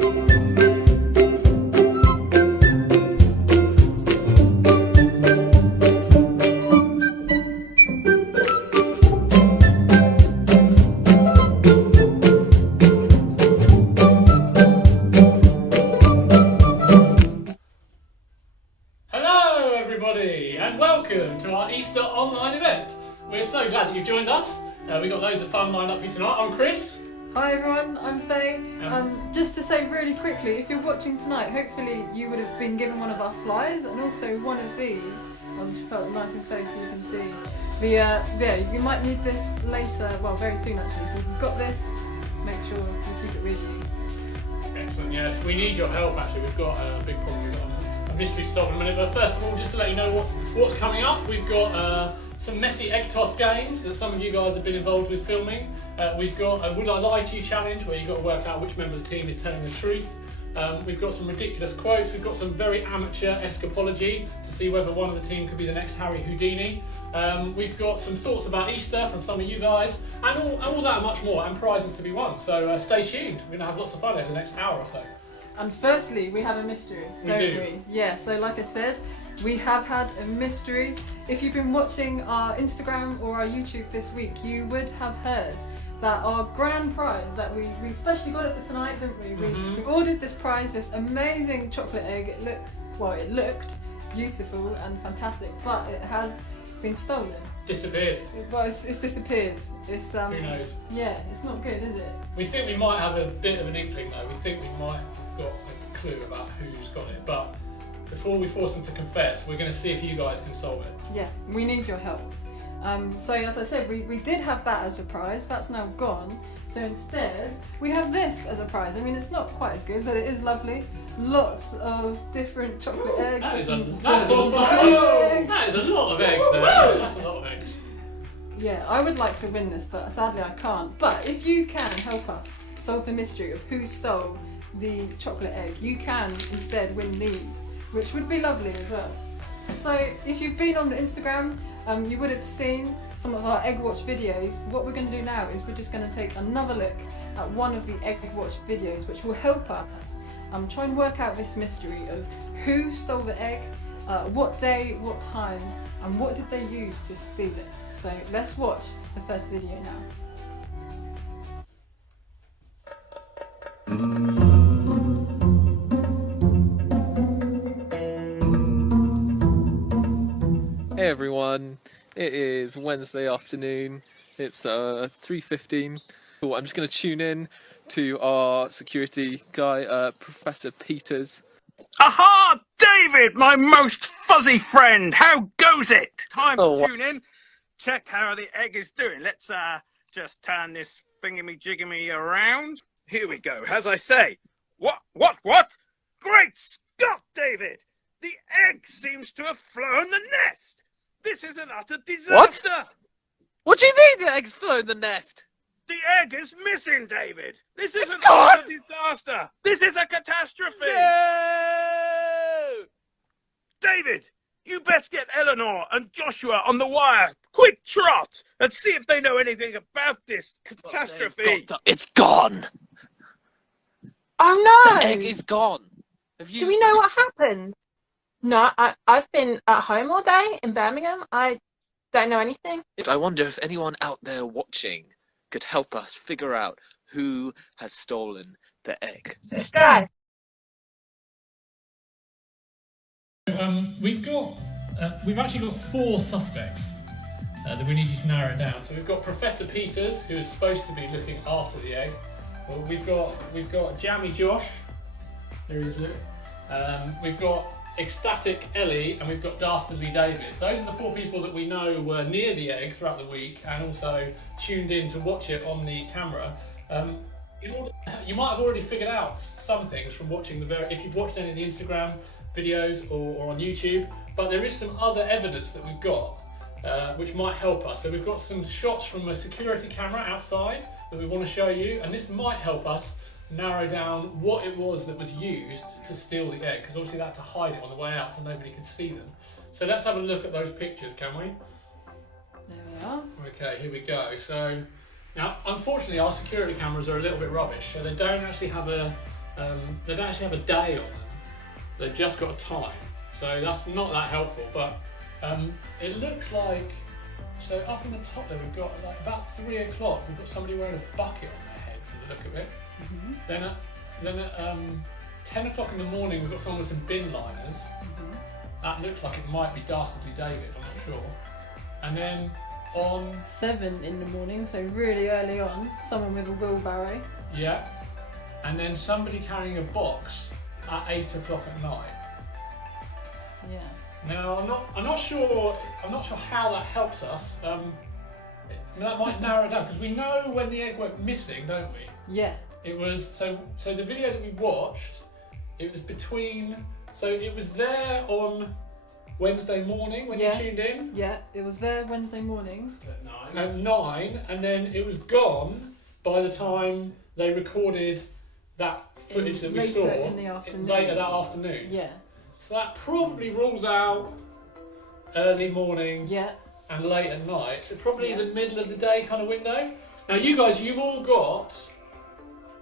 And welcome to our Easter online event. We're so glad that you've joined us. We've got loads of fun lined up for you tonight. I'm Chris. Hi everyone, I'm Faye. Just to say really quickly, if you're watching tonight, hopefully you would have been given one of our flyers and also one of these. I'll just put it nice and close so you can see. Yeah, you might need this later, well very soon actually, so if you've got this, make sure you keep it with you. Excellent, yes, we need your help actually. We've got a big problem. We've got a mystery to solve in a minute, but first of all, just to let you know what's coming up, we've got some messy egg toss games that some of you guys have been involved with filming. We've got a Would I Lie to You challenge where you've got to work out which member of the team is telling the truth. We've got some ridiculous quotes. We've got some very amateur escapology to see whether one of the team could be the next Harry Houdini. We've got some thoughts about Easter from some of you guys, and all that and much more, and prizes to be won. So stay tuned. We're going to have lots of fun over the next hour or so. And firstly, we have a mystery, don't we? Yeah, so like I said, we have had a mystery. If you've been watching our Instagram or our YouTube this week, you would have heard that our grand prize that we especially got it for tonight, didn't we? We ordered this prize, this amazing chocolate egg. It looked beautiful and fantastic, but it has been stolen. Disappeared. It's disappeared. It's Who knows? Yeah, it's not good, is it? We think we might have a bit of an inkling though. We think we might have got a clue about who's got it, but before we force them to confess, we're going to see if you guys can solve it. Yeah, we need your help. So as I said, we did have that as a prize. That's now gone. So instead, we have this as a prize. I mean, it's not quite as good, but it is lovely. Lots of different chocolate eggs. That is a lot of eggs there. That's a lot of eggs. Yeah, I would like to win this, but sadly I can't. But if you can help us solve the mystery of who stole the chocolate egg, you can instead win these, which would be lovely as well. So if you've been on the Instagram, you would have seen some of our Egg Watch videos. What we're going to do now is we're just going to take another look at one of the Egg Watch videos, which will help us try and work out this mystery of who stole the egg, what day, what time, and what did they use to steal it. So let's watch the first video now. Hey everyone, it is Wednesday afternoon, it's 3:15. I'm just going to tune in to our security guy, Professor Peters. Aha! David, my most fuzzy friend, how goes it? Time to tune in, check how the egg is doing. Let's just turn this thingy-jiggamy around. Here we go, as I say. What? Great Scott, David! The egg seems to have flown the nest! This is an utter disaster! What do you mean the egg's flown the nest? The egg is missing, David! This is an utter disaster! This is a catastrophe! No! David, you best get Eleanor and Joshua on the wire. Quick trot! And see if they know anything about this catastrophe. It's gone! Oh no! The egg is gone! Do we know what happened? No, I've been at home all day in Birmingham. I don't know anything. I wonder if anyone out there watching could help us figure out who has stolen the egg. Let's go. We've actually got 4 suspects that we need you to narrow it down. So we've got Professor Peters, who is supposed to be looking after the egg. Well, we've got Jammy Josh. There he is. Look. We've got Ecstatic Ellie, and we've got Dastardly David. Those are the 4 people that we know were near the egg throughout the week and also tuned in to watch it on the camera. You might have already figured out some things from watching if you've watched any of the Instagram videos or on YouTube, but there is some other evidence that we've got which might help us. So we've got some shots from a security camera outside that we want to show you, and this might help us narrow down what it was that was used to steal the egg, because obviously they had to hide it on the way out so nobody could see them. So let's have a look at those pictures, can we? There we are. Okay, here we go. So now, unfortunately, our security cameras are a little bit rubbish, so they don't actually have a they don't actually have a day on them. They've just got a time. So that's not that helpful, but it looks like, so up in the top there we've got like about 3 o'clock, we've got somebody wearing a bucket on their head from the look of it. Then at 10 o'clock in the morning we've got someone with some bin liners. That looks like it might be Dastardly David, I'm not sure. And then on 7 in the morning, so really early on, someone with a wheelbarrow. Yeah. And then somebody carrying a box at 8 o'clock at night. Yeah. Now I'm not sure how that helps us. That might narrow it down because we know when the egg went missing, don't we? Yeah. It was so the video that we watched, it was between, so it was there on Wednesday morning when you tuned in. Yeah, it was there Wednesday morning. At 9, and then it was gone by the time they recorded that footage that we later saw in the afternoon. later that afternoon. Yeah. So that probably rules out early morning Yeah. and late at night. So probably Yeah. the middle of the day kind of window. Now you guys, you've all got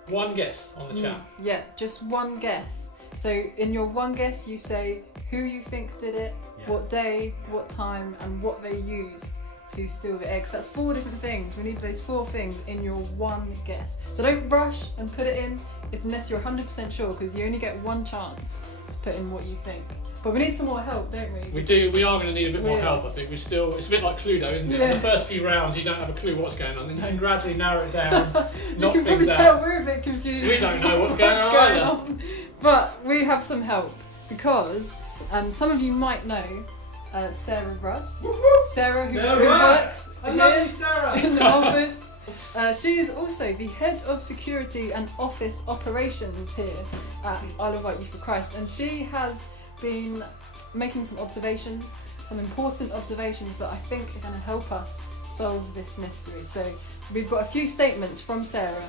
one guess on the chat. Yeah, just one guess. So in your one guess, you say who you think did it, what day, what time, and what they used to steal the eggs. That's 4 different things. We need those 4 things in your one guess. So don't rush and put it in unless you're 100% sure, because you only get one chance to put in what you think. But we need some more help, don't we? We are going to need a bit more Yeah. help, I think. It's a bit like Cluedo, isn't it? Yeah. In the first few rounds, you don't have a clue what's going on, and you can gradually narrow it down, You knock can probably things tell out. we're a bit confused. We don't know what's going on either. But we have some help because some of you might know Sarah Rust. Sarah, who works here Sarah! in the office. She is also the head of security and office operations here at Isle of Wight Youth for Christ, and she has been making some observations, some important observations that I think are going to help us solve this mystery. So we've got a few statements from Sarah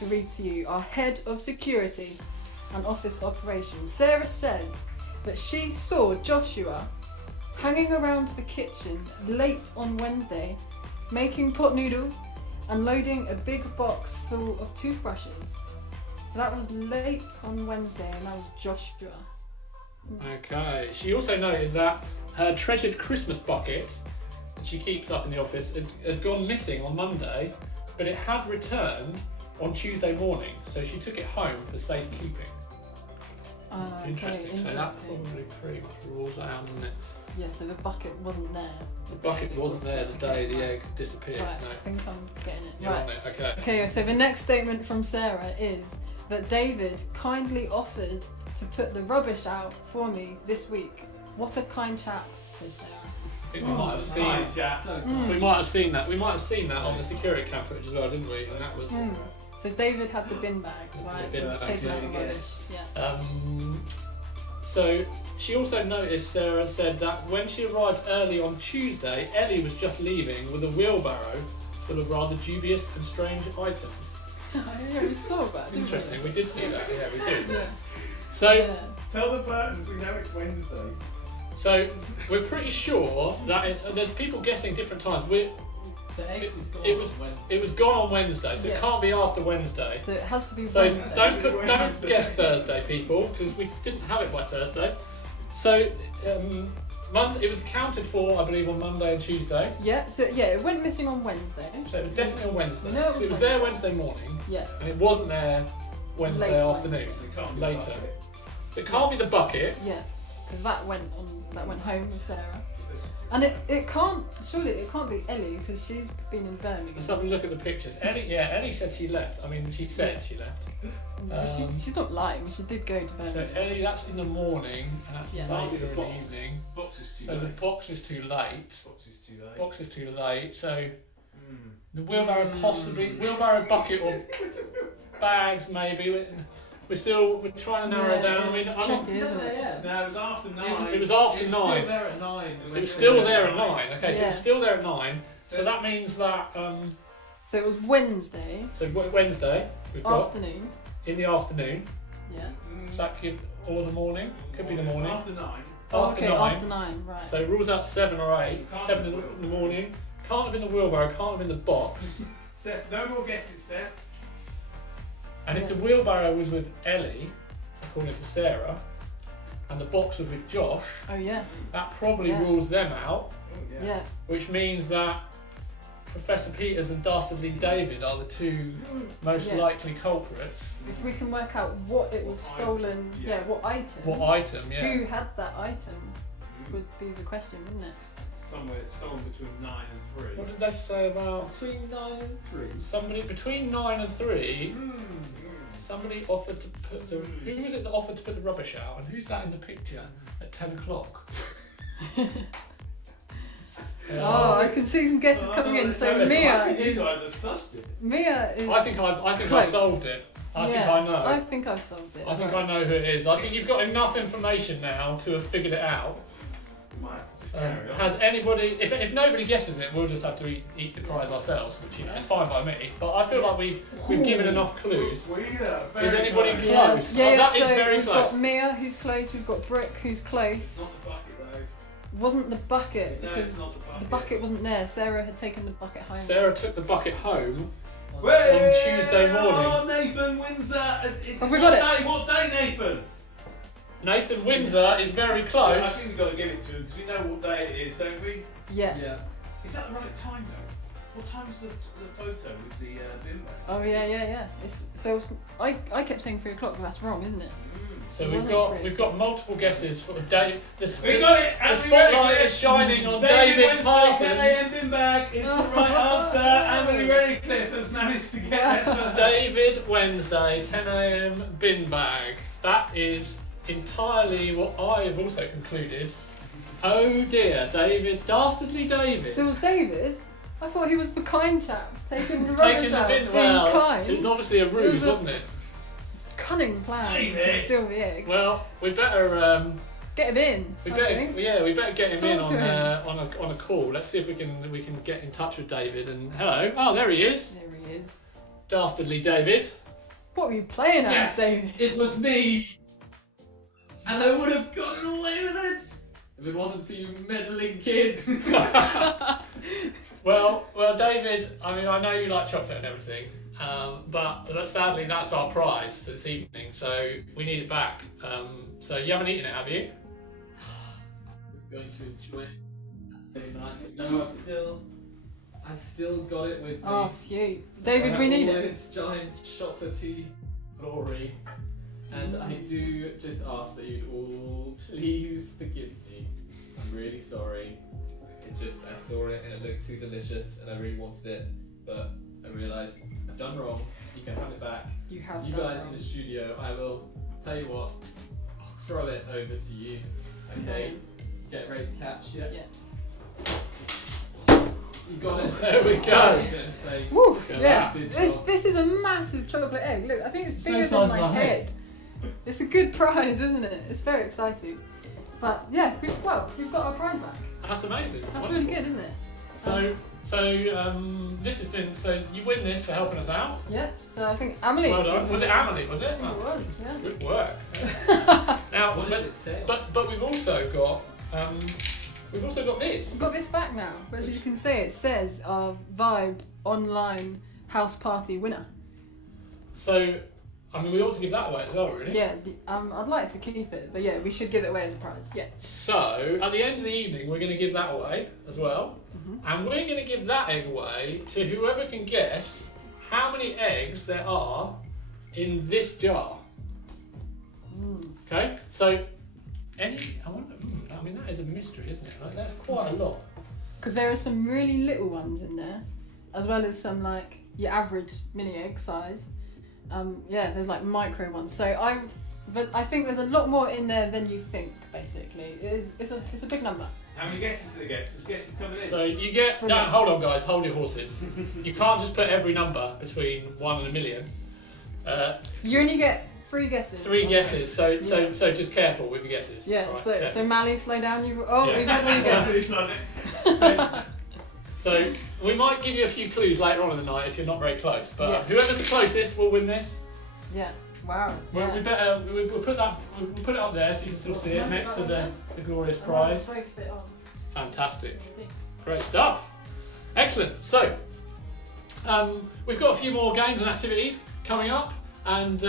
to read to you, our head of security and office operations. Sarah says that she saw Joshua hanging around the kitchen late on Wednesday, making pot noodles and loading a big box full of toothbrushes. So that was late on Wednesday, and that was Joshua. Okay. She also noted that her treasured Christmas bucket that she keeps up in the office had gone missing on Monday, but it had returned on Tuesday morning, so she took it home for safekeeping. Interesting. So that probably pretty much rules it out, doesn't it? Yeah, so the bucket wasn't there. The bucket wasn't there the day the egg disappeared. Right, No. I think I'm getting it. You're Right. on it. Okay. Okay, so the next statement from Sarah is that David kindly offered to put the rubbish out for me this week. What a kind chap, says Sarah. I think we might have seen. Mm. We might have seen that. We might have seen that on the security cam footage as well, didn't we? And that was. Mm. So David had the bin bags, right? bin bags, Taking out the yeah. rubbish. Yeah. So she also noticed, Sarah said that when she arrived early on Tuesday, Ellie was just leaving with a wheelbarrow full of rather dubious and strange items. Yeah, we saw that. didn't we? Interesting. We did see that. Yeah, we did. Yeah. So. Yeah. Tell the Burtons we know it's Wednesday. So we're pretty sure that there's people guessing different times. The egg was gone It was- on Wednesday. It was gone on Wednesday, so Yeah. it can't be after Wednesday. So it has to be So Wednesday. don't guess Thursday, people, because we didn't have it by Thursday. So it was accounted for, I believe, on Monday and Tuesday. Yeah, so yeah, it went missing on Wednesday. So it was definitely on Wednesday. No, it So it was was there Wednesday morning, Yeah. and it wasn't there Wednesday Late afternoon. It can't be Later. bucket. It can't be the bucket. Yeah, because that went home with Sarah. And it can't be Ellie because she's been in Birmingham. Let's have a look at the pictures. Ellie said she left. I mean, she said she left. She's not lying. She did go to So Birmingham. Ellie, that's in the morning, and that's Yeah. later in the evening. Box is too So the late. box is too late. Box is too late. Box is too late. So Mm. the wheelbarrow possibly, wheelbarrow bucket or bags maybe. We're trying to narrow it down. I mean, it's I'm not, tricky, isn't it? Yeah. No, it was after 9. it was after It was 9. still there at 9. It was still there at 9. Okay, so Yeah. it's still there at 9. So that means that So it was Wednesday so Wednesday we've got afternoon. in the afternoon. Yeah. So that could, or the morning. Could be the morning. After 9. After 9. After 9, right. So rules out 7 or 8. 7 in the morning. Can't have been the wheelbarrow. Can't have been the box. Seth, no more guesses, Seth. And if the wheelbarrow was with Ellie, according to Sarah, and the box was with Josh, Oh yeah. that probably Yeah. rules them out, Yeah. which means that Professor Peters and Dastardly David are the two most Yeah. likely culprits. If we can work out what it was stolen, what item, What item, yeah. who had that item, would be the question, wouldn't it? Somewhere it's stolen between 9 and 3. What did they say about Between 9 and 3. somebody between 9 and 3? Somebody offered to put the. Who was it that offered to put the rubbish out? And who's that in the picture at 10 o'clock? Oh, I can see some guesses coming in. So no, Mia I think you is. guys have sussed it. Mia is. I think I've close. solved it. I think yeah, I know. I think I've solved it. I think Right. I know who it is. I think you've got enough information now to have figured it out. We might have to just carry on. Has anybody? If nobody guesses it, we'll just have to eat the prize ourselves, which is fine by me. But I feel like we've given enough clues. Is anybody close? Yeah, Oh, yeah, that so is very we've close. got Mia who's close, we've got Brick who's close. Not the bucket though. Wasn't the bucket No, because it's not the bucket. the bucket wasn't there. Sarah had taken the bucket home. Sarah took the bucket home on Well, Tuesday morning. Oh, Nathan Windsor. Have we got it? What day, Nathan? Nathan Windsor is very I close. think we've got to give it to him because we know what day it is, don't we? Yeah. Yeah. Is that the right time though? What time's the photo with the bin bags? Oh yeah. I kept saying 3 o'clock, but that's wrong, isn't it? So It we've wasn't got multiple guesses for Dave. We got it! The And we spotlight ready, is shining on David David Wednesday, Parsons. 10 a.m. bin bag is the right answer. Emily Redcliffe has managed to get there first. David Wednesday, 10 a.m. bin bag. That is entirely what I have also concluded. Oh dear, David, Dastardly David. So it was David. I thought he was the kind chap, taking the rubbish Taking the out, bin. being Well, kind. it was obviously a ruse, was a- wasn't it? Cunning plan to David. steal the egg. Well, we better Get him in. we I better think. we better get him in Talk on to him. on a call. Let's see if we can get in touch with David. And hello, oh there he is, There he is. Dastardly David. What were you playing at, Yes, David? it was me! And I would have gotten away with it if it wasn't for you meddling kids. Well, David. I mean, I know you like chocolate and everything, but sadly, that's our prize for this evening. So we need it back. So you haven't eaten it, have you? I was going to enjoy it Saturday night. No, I've still got it with me. Oh, phew. David, we need All it. its giant chocolatey glory. And I do just ask that you all please forgive me. I'm really sorry. I saw it and it looked too delicious and I really wanted it, but I realised I've done wrong. You can have it back. You have You done guys in wrong. the studio, I will tell you what, I'll throw it over to you. Okay? Get ready to catch. Yeah. You got it. There we go. Birthday. Woo! Look at Yeah. that. This is a massive chocolate egg. Look, I think it's Same bigger size than as my our head. heads. It's a good prize, isn't it? It's very exciting. But yeah, we've got our prize back. That's amazing. That's Wonderful. really good, isn't it? This has been so you win this for helping us out. Yeah. So I think Amelie. Well done. Was it Amelie? Was I it? think it was. Yeah. Good work. Now, What does it say? but we've also got this. We've got this back now. But as you can see, it says our Vibe online house party winner. So, I mean, we ought to give that away as well, really. Yeah. I'd like to keep it, but yeah, we should give it away as a prize. Yeah. So, at the end of the evening, we're going to give that away as well. Mm-hmm. And we're going to give that egg away to whoever can guess how many eggs there are in this jar. Okay? So, I wonder, I mean, that is a mystery, isn't it? Like, that's quite a lot. Because there are some really little ones in there, as well as some like your average mini egg size. There's like micro ones. But I think there's a lot more in there than you think. Basically, it's a big number. How many guesses did they get? There's guesses coming in. So you get... No, Brilliant. hold on, guys. Hold your horses. You can't just put every number between 1 and a million. You only get 3 guesses. 3 on guesses, so Yeah. so just careful with your guesses. Yeah. Alright, So careful. Mally, slow down. We've Yeah. had 3 guesses. So we might give you a few clues later on in the night if you're not very close. But Yeah. whoever's the closest will win this. Yeah. Wow. We Yeah. better we'll put it up there so you can still see it next to the glorious prize. Both fit on. Fantastic, great stuff, excellent. So we've got a few more games and activities coming up. And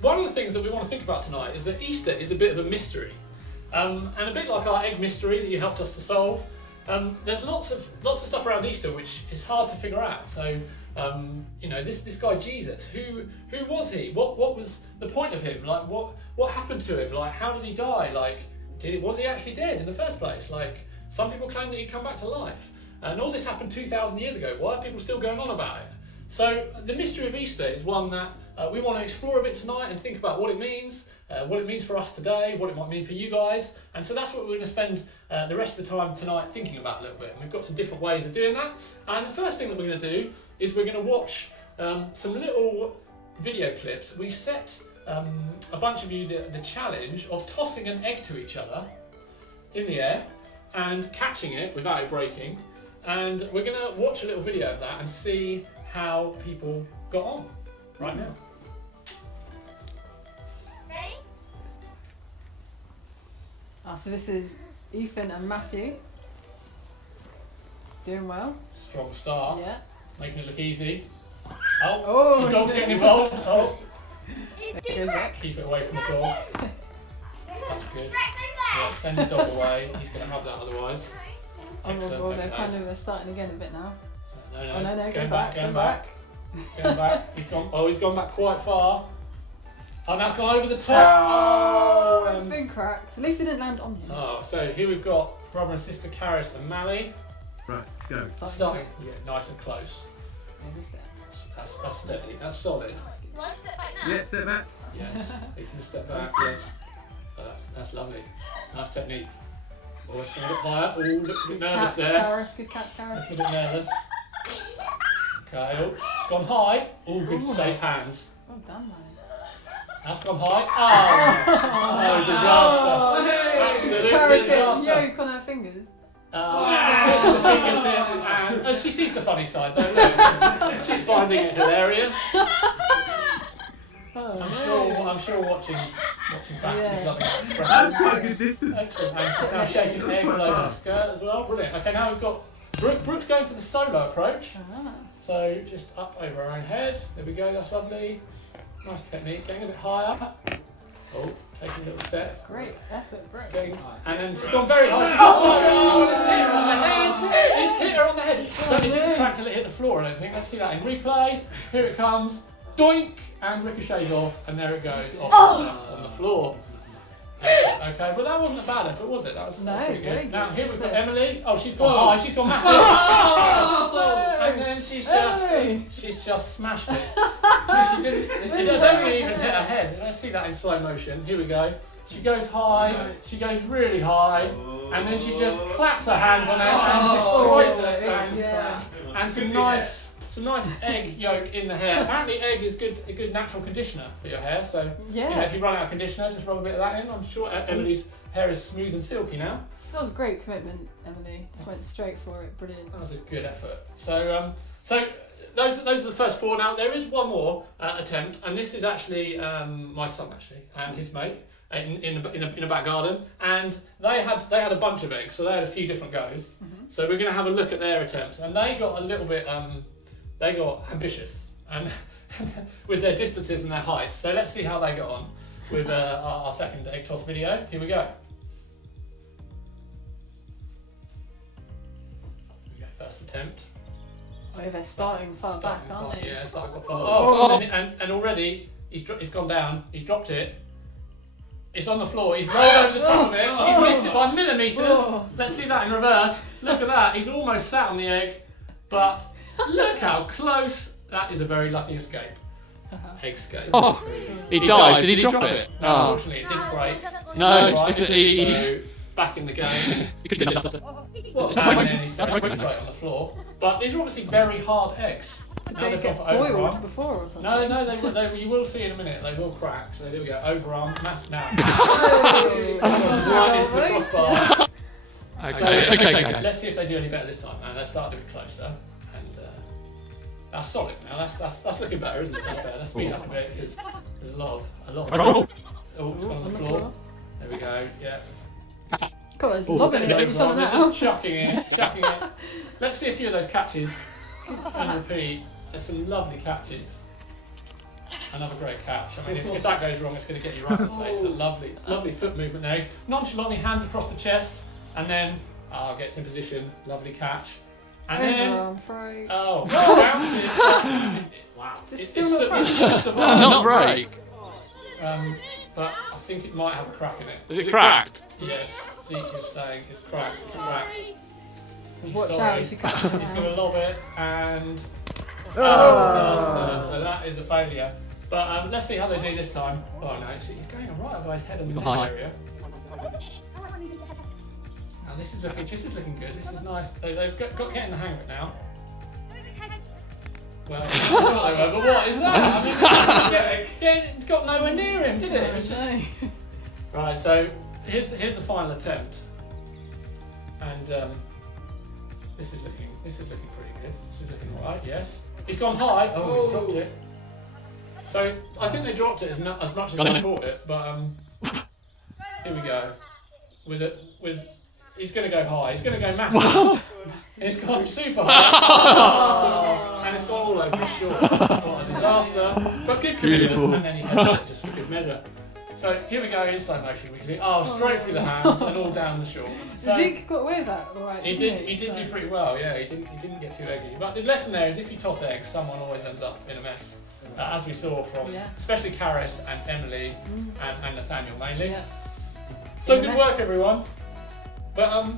one of the things that we want to think about tonight is that Easter is a bit of a mystery. And a bit like our egg mystery that you helped us to solve, there's lots of stuff around Easter which is hard to figure out. So, you know, this guy Jesus, who was he? What was the point of him? Like, what happened to him? Like, how did he die? Like, was he actually dead in the first place? Like, some people claim that he'd come back to life. And all this happened 2,000 years ago. Why are people still going on about it? So the mystery of Easter is one that we want to explore a bit tonight and think about what it means for us today, what it might mean for you guys. And so that's what we're going to spend the rest of the time tonight thinking about a little bit. And we've got some different ways of doing that. And the first thing that we're going to do is we're going to watch some little video clips. We set a bunch of you the challenge of tossing an egg to each other in the air and catching it without it breaking. And we're going to watch a little video of that and see how people got on right now. Ready? So this is Ethan and Matthew. Doing well. Strong start. Yeah. Making it look easy. Oh, the dog's getting involved. Oh. There goes Rex. Keep it away from the dog. That's good. Yeah, send the dog away. He's going to have that otherwise. Oh, well, they're kind of starting again a bit now. No, Oh no, go go back. Going back. He's gone back quite far. Oh, now it's gone over the top. Oh, it's been cracked. At least it didn't land on him. Oh, so here we've got brother and sister Karis and Mally. Right, go. Starting to get nice and close. There's a step. That's steady. That's solid. Want to step back now? Yeah, step back. Yes. You can step back. Yes. Oh, that's lovely. Nice technique. Oh, it's going a bit higher. Oh, looks a bit nervous there. Karis, good catch, Karis. Looks a bit nervous. Okay. Oh, it's gone high. Oh, good safe hands. Well done, man. That's gone high. Oh, disaster. Absolute Karis disaster. getting yoke on her fingers. The fingertips and oh, she sees the funny side though. Look, she's finding it hilarious. I'm sure watching back she's loving that expression. That's quite a good distance. Excellent. And she's now shaking an egg all over her skirt as well. Brilliant. Okay, now we've got Brooke's going for the solo approach. So just up over her own head. There we go. That's lovely. Nice technique. Getting a bit higher. Oh, taking little steps. Great effort, Brooke. And then she's gone very high. She's gone oh, it's hit her on the head. It's hit her on the head. But it didn't crack till it hit the floor, I don't think. Let's see that in replay. Here it comes. Doink! And ricochets off, and there it goes off on the floor. Okay, but that wasn't a bad effort, was it? That was pretty good. Now here we've got Emily. Oh, she's gone high. She's gone massive. And then she's just smashed it. She didn't. I don't think it even hit her head. Let's see that in slow motion. Here we go. She goes high. She goes really high, and then she just claps her hands on it and destroys it. And some nice egg yolk in the hair. Apparently, egg is a good natural conditioner for your hair. So you know, if you run out of conditioner, just rub a bit of that in. I'm sure Emily's hair is smooth and silky now. That was a great commitment, Emily. Just went straight for it. Brilliant. That was a good effort. So those are the first four. Now there is one more attempt, and this is actually my son and his mate in a back garden, and they had a bunch of eggs, so they had a few different goes. So we're going to have a look at their attempts, and they got a little bit. They got ambitious and with their distances and their heights. So let's see how they got on with our second egg toss video. Here we go. First attempt. Oh, they're starting far back, aren't they? Yeah, starting far. And already he's gone down. He's dropped it. It's on the floor. He's rolled over the top of it. He's missed it by millimetres. Let's see that in reverse. Look at that. He's almost sat on the egg, but look how close. That is a very lucky escape. Egg escape. Oh, he died. Did he drop it? No, unfortunately, it didn't break. No, so back in the game. He could have done that. And then he's straight on the floor. But these are obviously very hard eggs. Did they get boiled before or something? No, they you will see in a minute. They will crack. So there we go. Overarm. Now. Right into the crossbar. Okay. Let's see if they do any better this time. And let's start a bit closer. And that's solid now. That's looking better, isn't it? That's better. Let's speed up a bit because there's a lot of. Oh, it's gone on the floor. There we go. Yeah. God, it's lobbing it over someone else. Just chucking it. Let's see a few of those catches and repeat. There's some lovely catches. Another great catch. I mean, if that goes wrong, it's going to get you right in the face. A lovely foot movement there. He's nonchalantly hands across the chest, and then gets in position. Lovely catch. And then bounces. Wow, it's still not Not break. But I think it might have a crack in it. Is it cracked? Yes, Zeke is saying it's cracked. It's cracked. He's Watch sorry. out if you cut it. He's going to lob it and. So that is a failure. But let's see how they do this time. Oh no, he's going right over his head in the middle area. And this is looking good. This is nice. They've got getting the hang of it now. Well, but what is that? I mean, got nowhere near him, did it? It was just... Right. So here's the final attempt, and this is looking pretty good. This is looking alright. Yes, he's gone high. Oh, he's dropped it. So I think they dropped it as much as they caught it, but here we go. He's going to go high. He's going to go massive. It's gone super high. And it's gone all over his shorts. What a disaster. But good commitment. And then he heads it just for good measure. So here we go in slow motion. We can see, straight through the hands and all down the shorts. So Zeke got away with that, alright? He did do pretty well. Yeah, he didn't get too eggy. But the lesson there is if you toss eggs, someone always ends up in a mess. As we saw from especially Karis and Emily and Nathaniel mainly. Yeah. So good work, everyone. But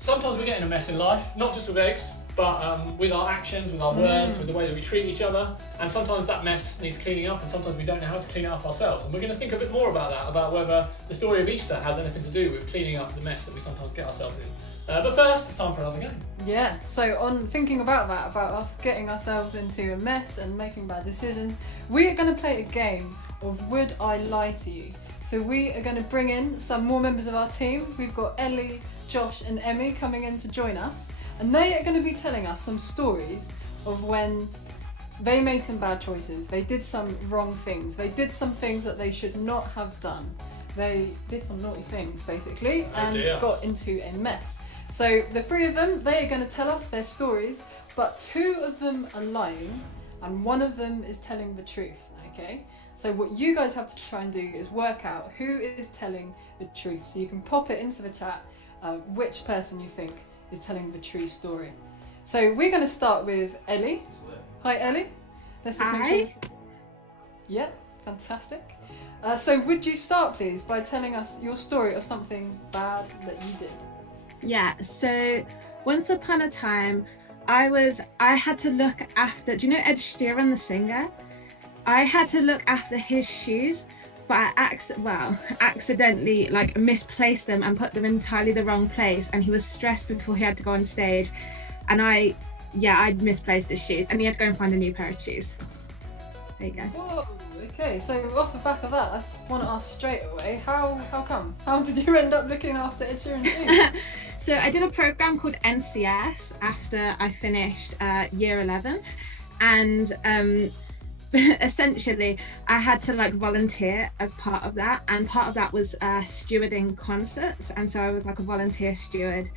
sometimes we get in a mess in life, not just with eggs, but with our actions, with our words, with the way that we treat each other. And sometimes that mess needs cleaning up, and sometimes we don't know how to clean it up ourselves. And we're going to think a bit more about that, about whether the story of Easter has anything to do with cleaning up the mess that we sometimes get ourselves in. But first, it's time for another game. Yeah, so on thinking about that, about us getting ourselves into a mess and making bad decisions, we are going to play a game of Would I Lie to You? So we are going to bring in some more members of our team. We've got Ellie, Josh and Emmy coming in to join us, and they are going to be telling us some stories of when they made some bad choices, they did some wrong things, they did some things that they should not have done. They did some naughty things basically and got into a mess. So the three of them, they are going to tell us their stories, but two of them are lying and one of them is telling the truth, okay? So what you guys have to try and do is work out who is telling the truth. So you can pop it into the chat which person you think is telling the true story. So we're going to start with Ellie. Hi Ellie. Let's just make sure. Yeah, fantastic. So would you start please by telling us your story of something bad that you did? Yeah, so once upon a time I had to look after, do you know Ed Sheeran the singer? I had to look after his shoes, but I accidentally like misplaced them and put them in entirely the wrong place, and he was stressed before he had to go on stage, and I'd misplaced his shoes and he had to go and find a new pair of shoes. There you go. Whoa, okay, so off the back of that, I want to ask straight away, how come? How did you end up looking after Ed Sheeran's shoes? So I did a program called NCS after I finished year 11, and essentially I had to like volunteer as part of that, and part of that was stewarding concerts, and so I was like a volunteer steward,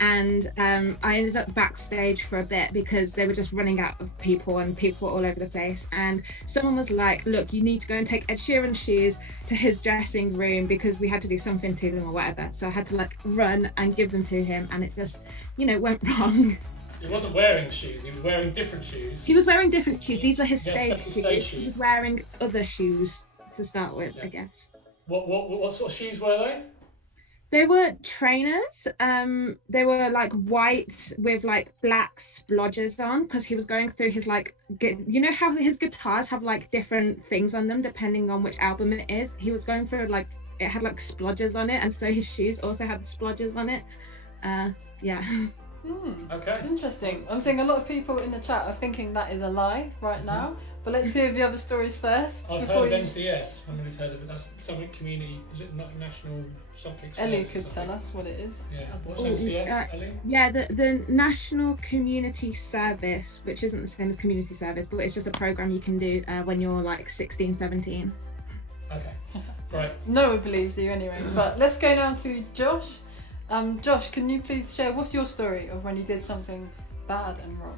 and I ended up backstage for a bit because they were just running out of people and people were all over the place, and someone was like, look, you need to go and take Ed Sheeran's shoes to his dressing room because we had to do something to them or whatever, so I had to like run and give them to him, and it just went wrong. He wasn't wearing shoes, he was wearing different shoes. He was wearing different shoes. These were his stage shoes. He was wearing other shoes to start with, I guess. What sort of shoes were they? They were trainers. They were like white with like black splodges on, because he was going through his like, you know how his guitars have like different things on them depending on which album it is? He was going through like, it had like splodges on it, and so his shoes also had splodges on it. Yeah. Okay. Interesting. I'm seeing a lot of people in the chat are thinking that is a lie right now, but let's hear the other stories first. I've heard of NCS. I heard of it. That's something community. Is it not national something? Ellie could tell us what it is. Yeah. What's NCS, Ellie? Yeah, the National Community Service, which isn't the same as community service, but it's just a program you can do when you're like 16, 17. Okay. Right. No one believes you anyway. But let's go now to Josh. Josh, can you please share what's your story of when you did something bad and wrong?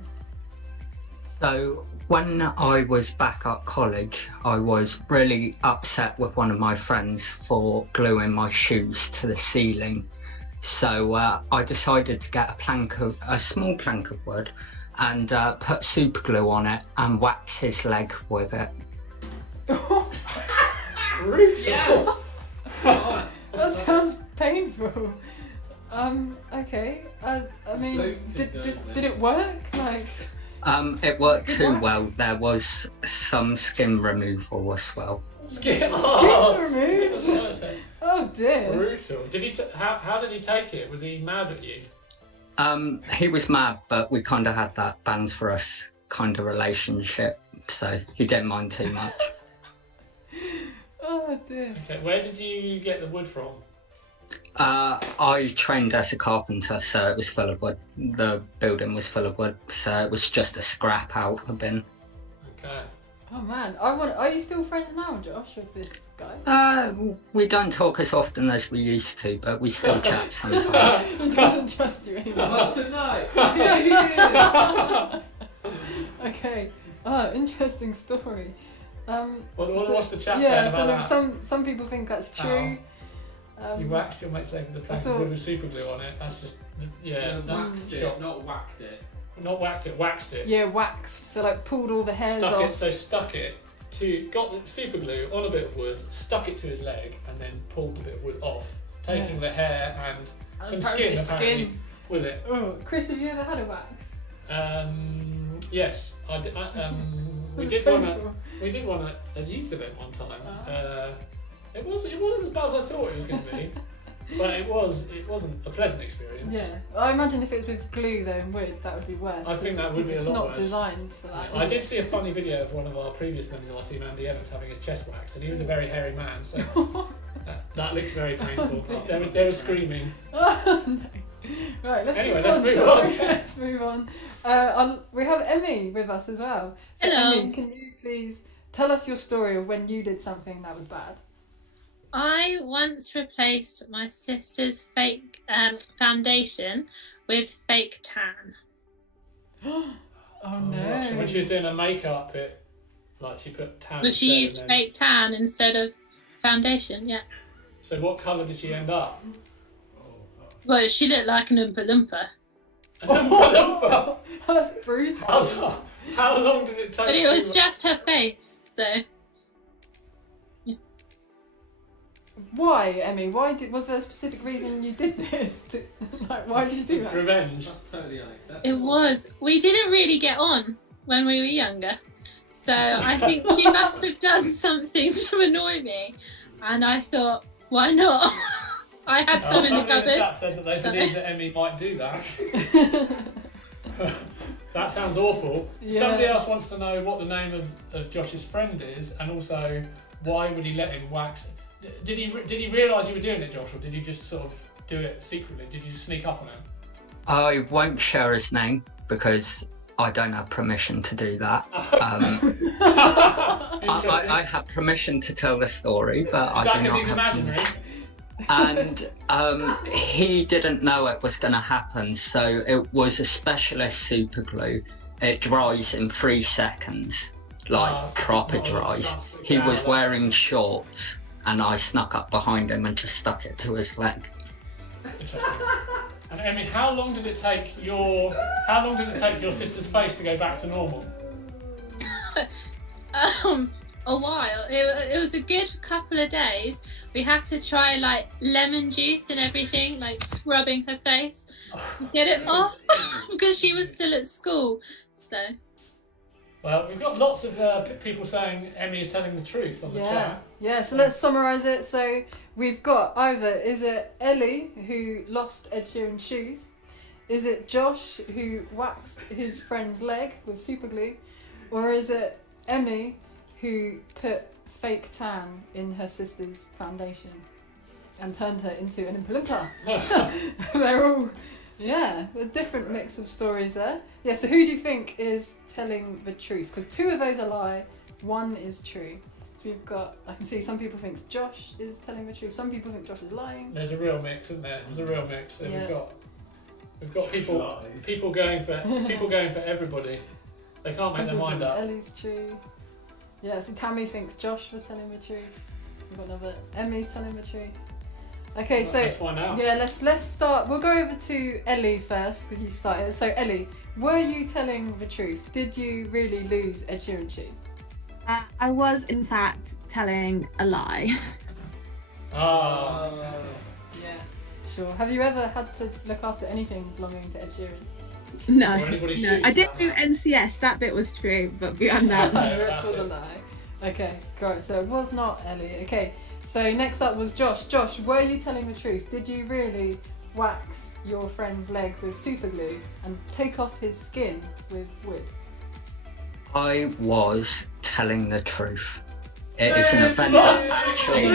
So when I was back at college, I was really upset with one of my friends for gluing my shoes to the ceiling. So I decided to get a small plank of wood and put super glue on it and wax his leg with it. Brutal. That sounds painful. Okay. I mean, did it work? Like. It worked too well. There was some skin removal as well. Skin removed? Oh dear. Brutal. Did he? How did he take it? Was he mad at you? He was mad, but we kind of had that bands for us kind of relationship, so he didn't mind too much. Oh dear. Okay, where did you get the wood from? I trained as a carpenter, so it was full of wood. The building was full of wood, so it was just a scrap out the bin. Okay. Oh man, are you still friends now, Josh, with this guy? We don't talk as often as we used to, but we still chat sometimes. He doesn't trust you anymore. Not tonight. Okay. Oh, interesting story. What's the chat saying yeah, about so that? some people think that's true. You waxed your mate's leg with a plank of wood with super glue on it. That's just Waxed it, not whacked it. Not whacked it, waxed it. Yeah, waxed. So like pulled all the hairs stuck off. It, so stuck it to got the super glue on a bit of wood, stuck it to his leg, and then pulled the bit of wood off, taking the hair and some skin apparently with it. Oh, Chris, have you ever had a wax? Yes, I did. We did one at a youth event one time. It wasn't as bad as I thought it was going to be, but it wasn't a pleasant experience. Yeah, I imagine if it was with glue though and wood, that would be worse. I think that would be a lot worse. It's not designed for that. I did see a funny video of one of our previous members of our team, Andy Evans, having his chest waxed, and he was a very hairy man, so that looked very painful. They were screaming. Oh, no. Right, let's move on. Let's move on. We have Emmy with us as well. So Hello. Emmy, can you please tell us your story of when you did something that was bad? I once replaced my sister's fake foundation with fake tan. Oh no. So when she was doing her makeup, she put tan. But she used fake tan instead of foundation, yeah. So what colour did she end up? Well, she looked like an Oompa Loompa. An Oompa Loompa? That's brutal. How long did it take? But it was just her face, so... Why, Emmy? Was there a specific reason you did this? Why did you do that? Revenge. That's totally unacceptable. It was. We didn't really get on when we were younger. So I think she must have done something to annoy me. And I thought, why not? I had some in the cupboard. The chat said that they believe that Emmy might do that. That sounds awful. Yeah. Somebody else wants to know what the name of Josh's friend is, and also why would he let him wax? Did he realise you were doing it, Josh, or did you just sort of do it secretly? Did you just sneak up on him? I won't share his name because I don't have permission to do that. I have permission to tell the story, but I do not he's have imaginary? And he didn't know it was going to happen, so it was a specialist super glue. It dries in 3 seconds, proper dries. He was wearing shorts, and I snuck up behind him and just stuck it to his leg. Interesting. And Emmy, how long did it take your sister's face to go back to normal? A while. It was a good couple of days. We had to try like lemon juice and everything, like scrubbing her face to get it off because she was still at school. So. Well, we've got lots of people saying Emmy is telling the truth on the chat. Yeah, so let's summarise it. So we've got is it Ellie who lost Ed Sheeran's shoes? Is it Josh who waxed his friend's leg with super glue? Or is it Emmy who put fake tan in her sister's foundation and turned her into an Oompa Loompa? They're all... Yeah, a different mix of stories there. Yeah, so who do you think is telling the truth? Because 2 of those are lie, 1 is true. So we've got, I can see some people think Josh is telling the truth, some people think Josh is lying. There's a real mix, isn't there? There's a real mix. Yeah. We've got people going for everybody. They can't make Some their people mind think up. Ellie's true. Yeah, so Tammy thinks Josh was telling the truth. We've got another. Emmy's telling the truth. Okay, Well, so let's find out. yeah, let's start. We'll go over to Ellie first because you started. So Ellie, were you telling the truth? Did you really lose Ed Sheeran shoes? I was, in fact, telling a lie. Ah. Yeah, sure. Have you ever had to look after anything belonging to Ed Sheeran? No, Or anybody's no. shoes, I did that do one. NCS. That bit was true, but beyond that, The no. rest was a lie. Okay, great. So it was not Ellie. Okay, so next up was Josh. Josh, were you telling the truth? Did you really wax your friend's leg with super glue and take off his skin with wood? I was telling the truth. It is an event that actually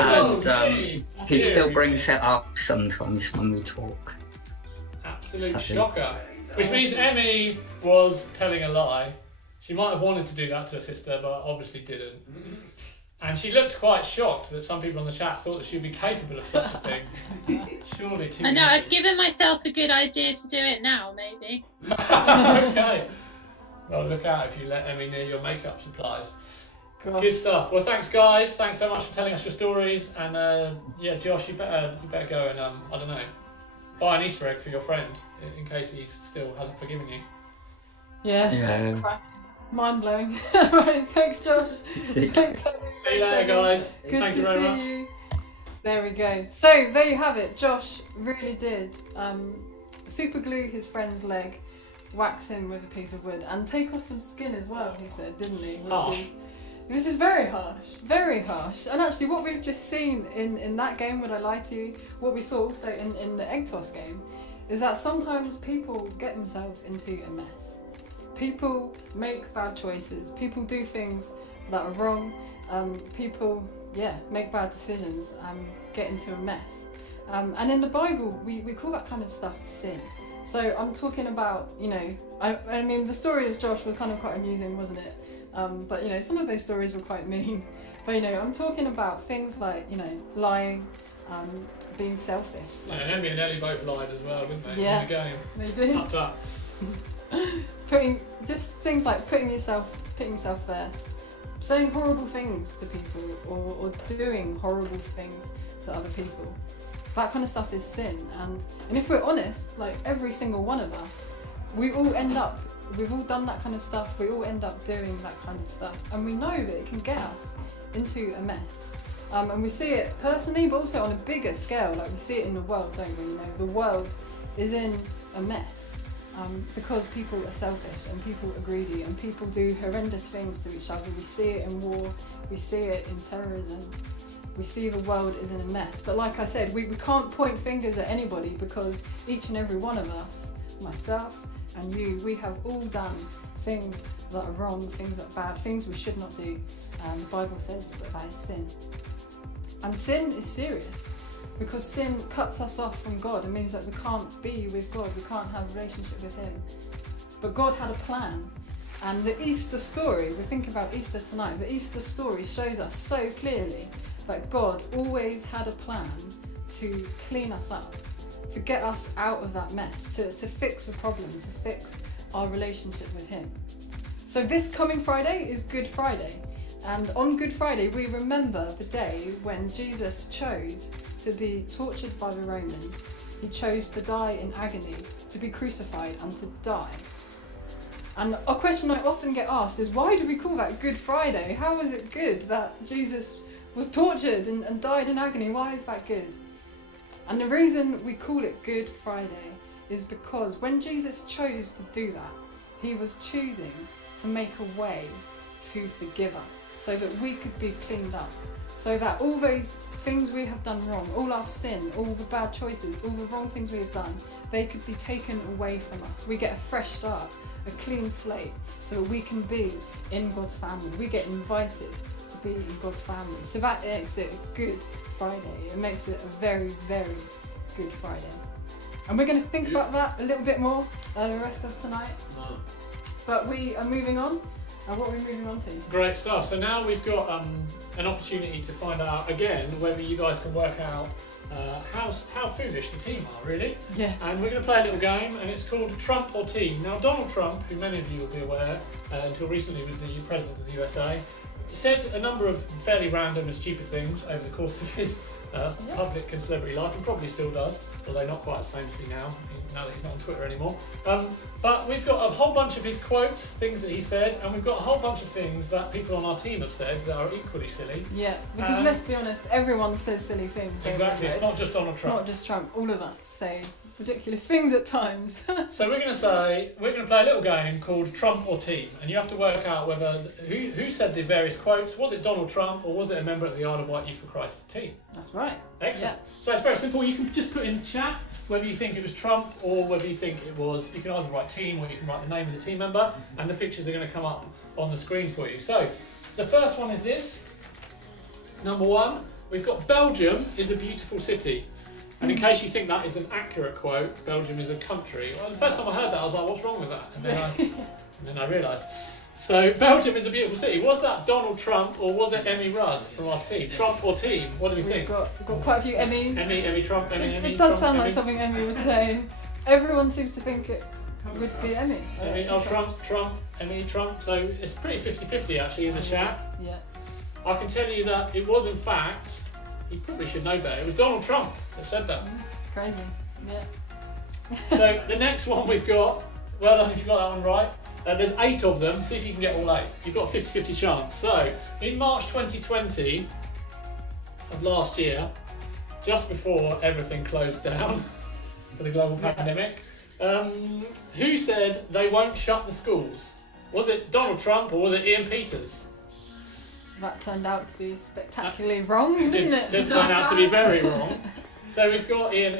happened, and he still brings it up sometimes when we talk. Absolute Happy. shocker. Which means Emmy was telling a lie. She might have wanted to do that to her sister, but obviously didn't. And she looked quite shocked that some people on the chat thought that she'd be capable of such a thing. Surely too I know, easy. I've given myself a good idea to do it now, maybe. Okay. Well, look out if you let Emmy near your makeup supplies. Gosh. Good stuff. Well, thanks, guys. Thanks so much for telling us your stories. And yeah, Josh, you better go and I don't know, buy an Easter egg for your friend in case he still hasn't forgiven you. Yeah. Yeah. Crap. Mind blowing. Right, thanks, Josh. See- Thanks, See you later, guys. Good Thank to you very see much. you. There we go. So there you have it. Josh really did super glue his friend's leg, wax him with a piece of wood, and take off some skin as well. He said, didn't he? Harsh. This is very harsh, very harsh. And actually, what we've just seen in that game, Would I Lie to You, what we saw also in the egg toss game, is that sometimes people get themselves into a mess. People make bad choices. People do things that are wrong. People, make bad decisions and get into a mess. And in the Bible, we call that kind of stuff sin. So I'm talking about, I mean, the story of Josh was kind of quite amusing, wasn't it? But, some of those stories were quite mean. But, I'm talking about things like, lying, being selfish. Yeah, and Emmy and Ellie both lied as well, didn't they? Yeah. In the game. They did. Tough up. Just things like putting yourself first, saying horrible things to people, or doing horrible things to other people. That kind of stuff is sin, and if we're honest, like every single one of us, we've all done that kind of stuff. We all end up doing that kind of stuff, and we know that it can get us into a mess. And we see it personally, but also on a bigger scale. Like we see it in the world, don't we? The world is in a mess. Because people are selfish and people are greedy and people do horrendous things to each other. We see it in war, we see it in terrorism, we see the world is in a mess. But like I said, we can't point fingers at anybody because each and every one of us, myself and you, we have all done things that are wrong, things that are bad, things we should not do. And the Bible says that is sin. And sin is serious. Because sin cuts us off from God. It means that we can't be with God. We can't have a relationship with Him. But God had a plan. And the Easter story, we think about Easter tonight, the Easter story shows us so clearly that God always had a plan to clean us up, to get us out of that mess, to fix the problem, to fix our relationship with Him. So this coming Friday is Good Friday. And on Good Friday, we remember the day when Jesus chose to be tortured by the Romans. He chose to die in agony, to be crucified and to die. And a question I often get asked is, why do we call that Good Friday? How is it good that Jesus was tortured and died in agony? Why is that good? And the reason we call it Good Friday is because when Jesus chose to do that, He was choosing to make a way to forgive us so that we could be cleaned up, so that all those things we have done wrong, all our sin, all the bad choices, all the wrong things we have done, they could be taken away from us. We get a fresh start, a clean slate, so that we can be in God's family. We get invited to be in God's family. So that makes it a Good Friday. It makes it a very, very Good Friday. And we're going to think about that a little bit more the rest of tonight. But we are moving on. And what are we moving on to? Great stuff. So now we've got an opportunity to find out again whether you guys can work out how foolish the team are, really. Yeah. And we're going to play a little game, and it's called Trump or Team. Now, Donald Trump, who many of you will be aware, until recently was the President of the USA, said a number of fairly random and stupid things over the course of his public and celebrity life, and probably still does, although not quite as famously now that he's not on Twitter anymore. But we've got a whole bunch of his quotes, things that he said, and we've got a whole bunch of things that people on our team have said that are equally silly. Yeah, because let's be honest, everyone says silly things. Exactly, it's not just Donald Trump. It's not just Trump, all of us say ridiculous things at times. So we're going to play a little game called Trump or Team, and you have to work out whether who said the various quotes. Was it Donald Trump or was it a member of the Isle of Wight Youth for Christ team? That's right. Excellent. Yeah. So it's very simple. You can just put in the chat whether you think it was Trump or whether you think it was. You can either write team or you can write the name of the team member, and the pictures are going to come up on the screen for you. So the first one is this. Number one, we've got Belgium is a beautiful city. And in case you think that is an accurate quote, Belgium is a country. Well, the first time I heard that, I was like, what's wrong with that? And then I realised. So, Belgium is a beautiful city. Was that Donald Trump or was it Emmy Rudd from our team? Trump or team? What do we think? We've got quite a few Emmys. Emmy, Trump, Emmy. It does Trump, sound like Emmy. something Emmy would say. Everyone seems to think it would be Emmy. Trump, Emmy, Trump. So, it's pretty 50-50 actually in the chat. Yeah. I can tell you that it was in fact, you probably should know better, it was Donald Trump that said that. Crazy. Yeah. So the next one we've got, well done if you got that one right. There's 8 of them, see if you can get all 8. You've got a 50-50 chance. So in March 2020 of last year, just before everything closed down for the global pandemic, who said they won't shut the schools? Was it Donald Trump or was it Ian Peters? That turned out to be spectacularly wrong, didn't it? Did turn out to be very wrong. So we've got Ian,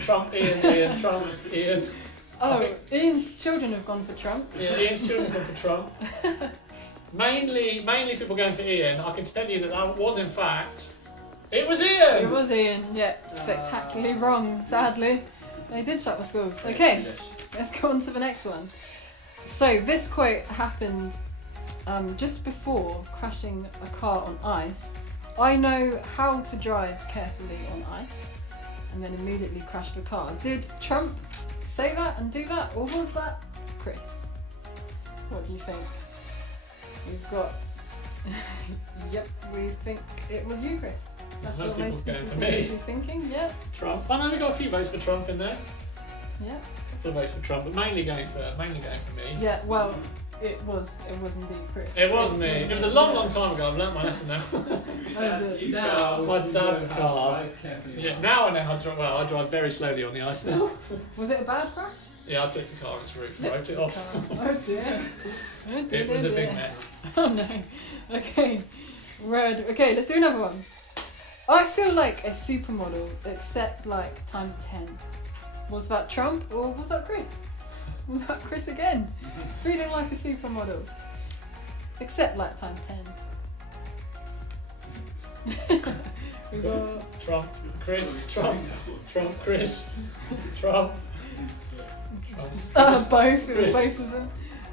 Trump, Trump, Ian. Oh, Ian's children have gone for Trump. Yeah, Ian's children have gone for Trump. Mainly people going for Ian. I can tell you that was in fact, it was Ian! It was Ian, yeah. Spectacularly wrong, sadly. They did shut the schools. Okay, let's go on to the next one. So this quote happened just before crashing a car on ice. I know how to drive carefully on ice, and then immediately crashed the car. Did Trump say that and do that, or was that Chris? What do you think? We've got... Yep, we think it was you, Chris. That's what most people seem to be thinking, yeah. Trump. I know we got a few votes for Trump in there. Yeah. A couple of votes for Trump, but mainly going for me. Yeah, well, it was indeed Chris. It was me. It was a long time ago. I've learnt my lesson now. My dad's car. Yeah, now I know how to drive. Well, I drive very slowly on the ice now. Was it a bad crash? Yeah, I flipped the car on its roof, wrote it off. Oh dear. It was a big mess. Oh no. Okay. Red. Okay, let's do another one. I feel like a supermodel, except like times 10. Was that Trump or was that Chris? Was that Chris again? Feeling like a supermodel. Except like times 10. We got Trump, Chris, Trump, Chris, Trump. Both. It was both of them.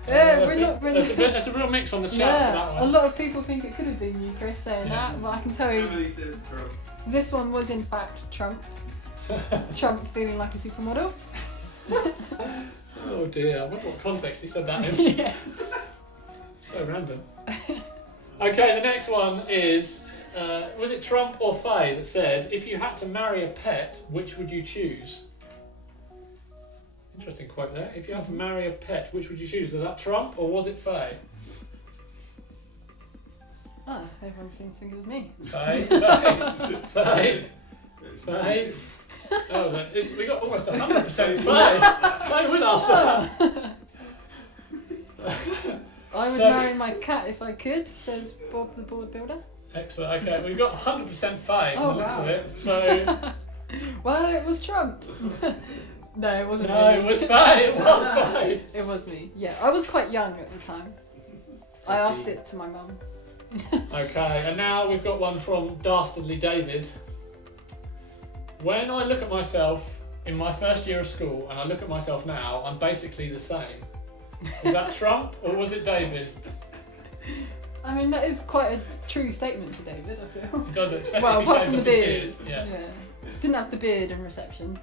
Yeah, we're not. There's a real mix on the chat for that one. A lot of people think it could have been you, Chris, saying that, but I can tell you. Nobody says Trump. This one was in fact Trump. Trump feeling like a supermodel. Oh dear, I wonder what context he said that in. Yeah. So random. Okay, the next one is, was it Trump or Faye that said, if you had to marry a pet, which would you choose? Interesting quote there. If you had to marry a pet, which would you choose? Was that Trump or was it Faye? Ah, everyone seems to think it was me. Faye. Oh, we got almost 100% Faye. Faye would ask that. I would marry my cat if I could, says Bob the board builder. Excellent, okay, we've got 100% Faye from the looks of it, so... Well, it was Trump. No, it wasn't me. No, it was Faye, it was Faye. It was me, yeah. I was quite young at the time. I asked it to my mum. Okay, and now we've got one from Dastardly David. When I look at myself in my first year of school and I look at myself now, I'm basically the same. Was that Trump or was it David? I mean, that is quite true statement for David, I feel. He does it, especially Well, if he apart shows from the off his beard. beard. Yeah. Didn't have the beard in reception.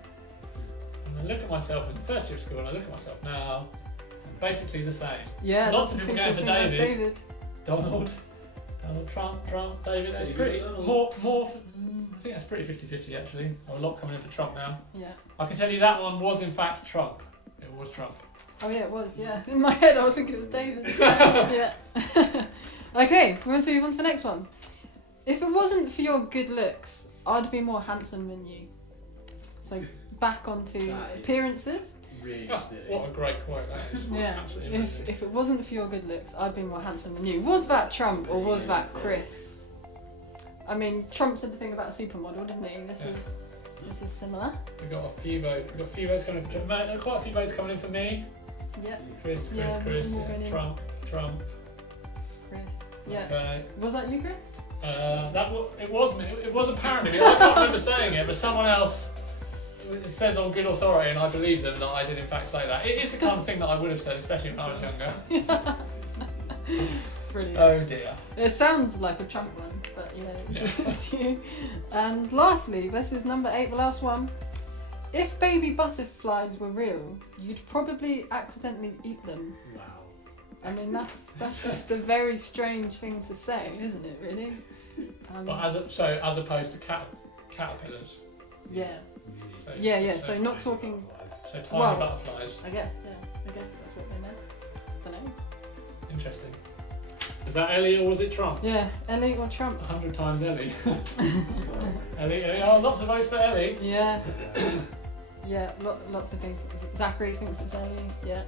And I look at myself in the first year of school, and I look at myself now, and basically the same. Yeah, Lots of people going for think that's David. Donald Trump, David. That's pretty more. I think that's pretty 50-50 actually. A lot coming in for Trump now. Yeah. I can tell you that one was in fact Trump. It was Trump. Oh yeah, it was. Yeah. In my head, I was thinking it was David. Yeah. Okay, we're going to move on to the next one. If it wasn't for your good looks, I'd be more handsome than you. So back onto appearances. Really silly. What a great quote that is. Yeah. Absolutely amazing. If it wasn't for your good looks, I'd be more handsome than you. Was that Trump or was that Chris? I mean, Trump said the thing about a supermodel, didn't he? This is similar. We've got a few votes coming in for Trump. Mate, quite a few votes coming in for me. Yeah. Chris, Yeah, Chris, more going in. Trump. Chris. Yeah. Okay. Was that you, Chris? It was me. It was apparently me. I can't remember saying it, but someone else says on good authority, and I believe them that I did in fact say that. It is the kind of thing that I would have said, especially when I was younger. Brilliant. Oh dear. It sounds like a Trump one, but yeah, it's you. And lastly, this is number 8, the last one. If baby butterflies were real, you'd probably accidentally eat them. Wow. I mean, that's just a very strange thing to say, isn't it? Really. But as opposed to caterpillars. Yeah. So, So not talking. So tiny butterflies. I guess. Yeah. I guess that's what they meant. Don't know. Interesting. Is that Ellie or was it Trump? Yeah, Ellie or Trump. 100 times Ellie. Ellie. Oh, lots of votes for Ellie. Yeah. Yeah, lots of people. Zachary thinks it's Ellie. Yeah.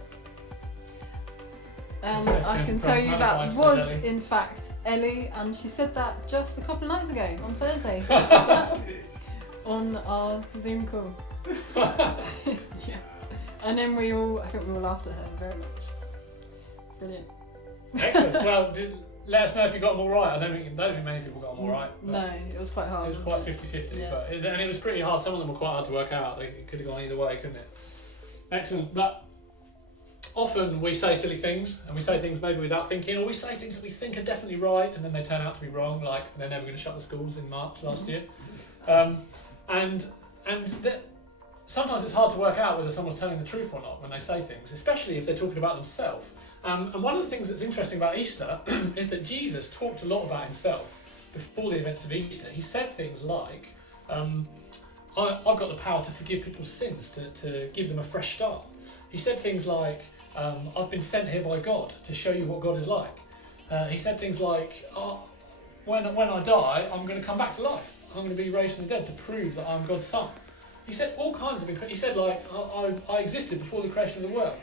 And I can tell you that was in fact Ellie, and she said that just a couple of nights ago on Thursday. She said that on our Zoom call. Yeah. And then I think we all laughed at her very much. Brilliant. Excellent. Well, let us know if you got them all right. I don't think many people got them all right. No, it was quite hard. It was quite 50-50, Yeah. and it was pretty hard. Some of them were quite hard to work out. It could have gone either way, couldn't it? Excellent. But often we say silly things, and we say things maybe without thinking, or we say things that we think are definitely right, and then they turn out to be wrong. Like they're never going to shut the schools in March last year, sometimes it's hard to work out whether someone's telling the truth or not when they say things, especially if they're talking about themselves. And one of the things that's interesting about Easter is that Jesus talked a lot about himself before the events of Easter. He said things like, I've got the power to forgive people's sins, to give them a fresh start. He said things like, I've been sent here by God to show you what God is like. He said things like, when I die, I'm going to come back to life. I'm going to be raised from the dead to prove that I'm God's son. He said all kinds of he said like, I existed before the creation of the world.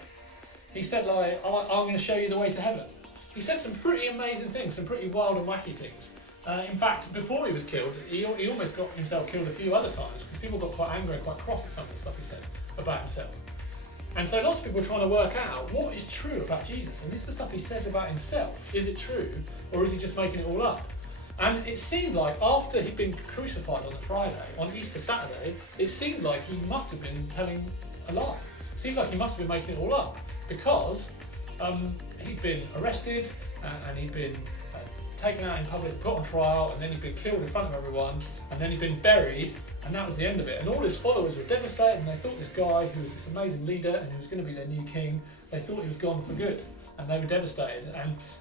He said like, I'm going to show you the way to heaven. He said some pretty amazing things, some pretty wild and wacky things. In fact, before he was killed, he almost got himself killed a few other times because people got quite angry and quite cross at some of the stuff he said about himself. And so lots of people are trying to work out what is true about Jesus, and is the stuff he says about himself, is it true, or is he just making it all up? And it seemed like after he'd been crucified on the Friday, on Easter Saturday, it seemed like he must have been telling a lie. It seemed like he must have been making it all up because he'd been arrested and he'd been taken out in public, put on trial, and then he'd been killed in front of everyone, and then he'd been buried, and that was the end of it. And all his followers were devastated, and they thought this guy, who was this amazing leader and who was going to be their new king, they thought he was gone for good. And they were devastated,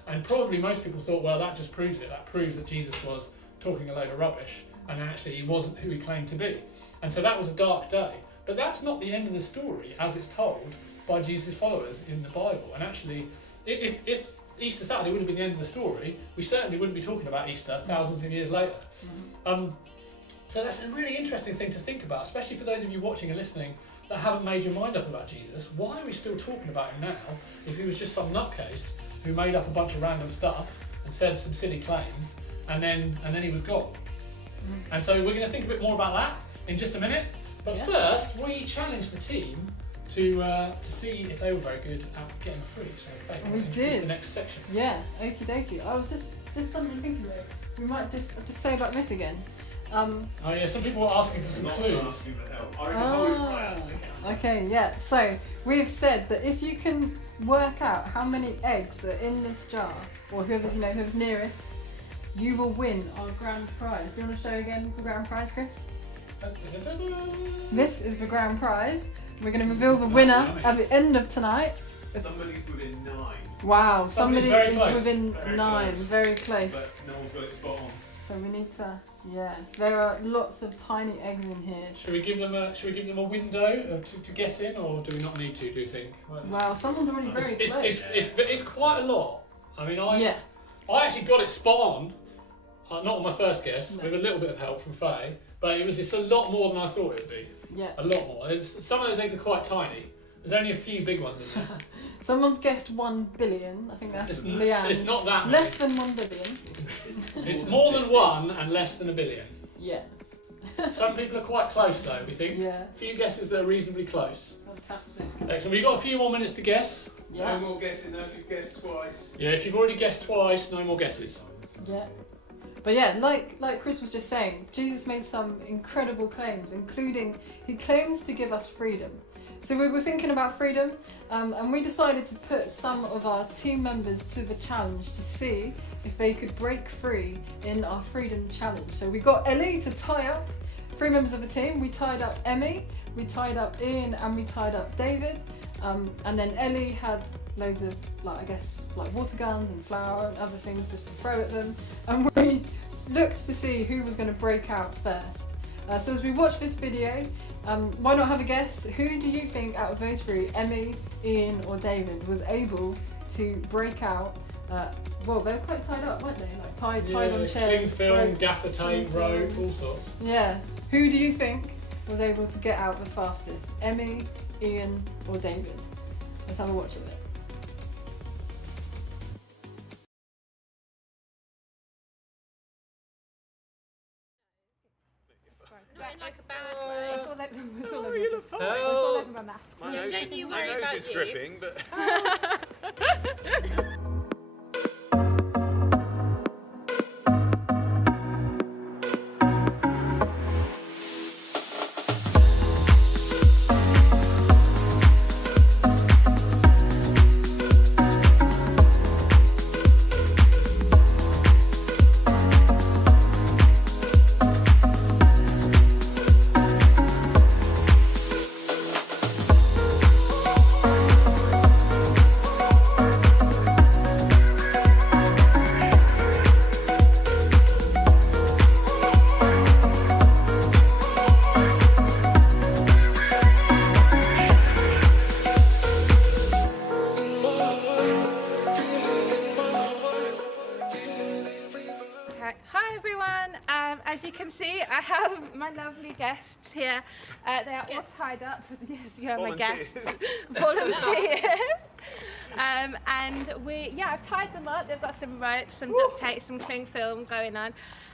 and probably most people thought, well, that just proves it. That proves that Jesus was talking a load of rubbish, and actually he wasn't who he claimed to be. And so that was a dark day. But that's not the end of the story, as it's told by Jesus' followers in the Bible. And actually, if Easter Saturday would have been the end of the story, we certainly wouldn't be talking about Easter thousands of years later. So that's a really interesting thing to think about, especially for those of you watching and listening that haven't made your mind up about Jesus. Why are we still talking about him now if he was just some nutcase who made up a bunch of random stuff and said some silly claims and then he was gone? And so we're going to think a bit more about that in just a minute. But first, we challenged the team to see if they were very good at getting free. So Faith, we did. The next section. Yeah, okie dokie. I was just something thinking though. We might just say about this again. Oh yeah, some people were asking for some clues. Okay, yeah. So we've said that if you can work out how many eggs are in this jar, or whoever's nearest, you will win our grand prize. Do you want to show again the grand prize, Chris? This is the grand prize. We're going to reveal the winner at the end of tonight. Somebody's within 9. Wow, somebody very is close. within Very 9, close. very close. But no one's got it spot on. So we need to, yeah. There are lots of tiny eggs in here. Should we give them a window to guess in, or do we not need to? Do you think? Wow, someone's already very close. It's quite a lot. I mean, I actually got it spot on. Not on my first guess, with a little bit of help from Faye, but it's a lot more than I thought it would be. Yeah. A lot more. Some of those eggs are quite tiny. There's only a few big ones in there. Someone's guessed 1 billion. I think that's Leanne. It's not that many. Less than 1 billion. It's more than 1 and less than 1 billion. Yeah. Some people are quite close though, we think. Yeah. A few guesses that are reasonably close. Fantastic. Excellent. We've got a few more minutes to guess. Yeah. No more guessing though if you've guessed twice. Yeah, if you've already guessed twice, no more guesses. Yeah. But yeah, like Chris was just saying, Jesus made some incredible claims, including he claims to give us freedom. So we were thinking about freedom, and we decided to put some of our team members to the challenge to see if they could break free in our freedom challenge. So we got Ellie to tie up 3 members of the team. We tied up Emmy, we tied up Ian, and we tied up David. And then Ellie had loads of, like water guns and flour and other things just to throw at them. And we looked to see who was going to break out first. So as we watch this video, why not have a guess? Who do you think out of those 3, Emmy, Ian or David, was able to break out? Well, they were quite tied up, weren't they? Like tied on chairs. Cling film, ropes, gaffer tape, rope, all sorts. Yeah. Who do you think was able to get out the fastest? Emmy, Ian or David? Let's have a watch of it. Like a bad way. You look fine. My nose is dripping, but. Hi everyone, as you can see I have my lovely guests here. They are all tied up. Yes, you are my guests. Volunteers. And I've tied them up. They've got some rope, some duct tape, some cling film going on.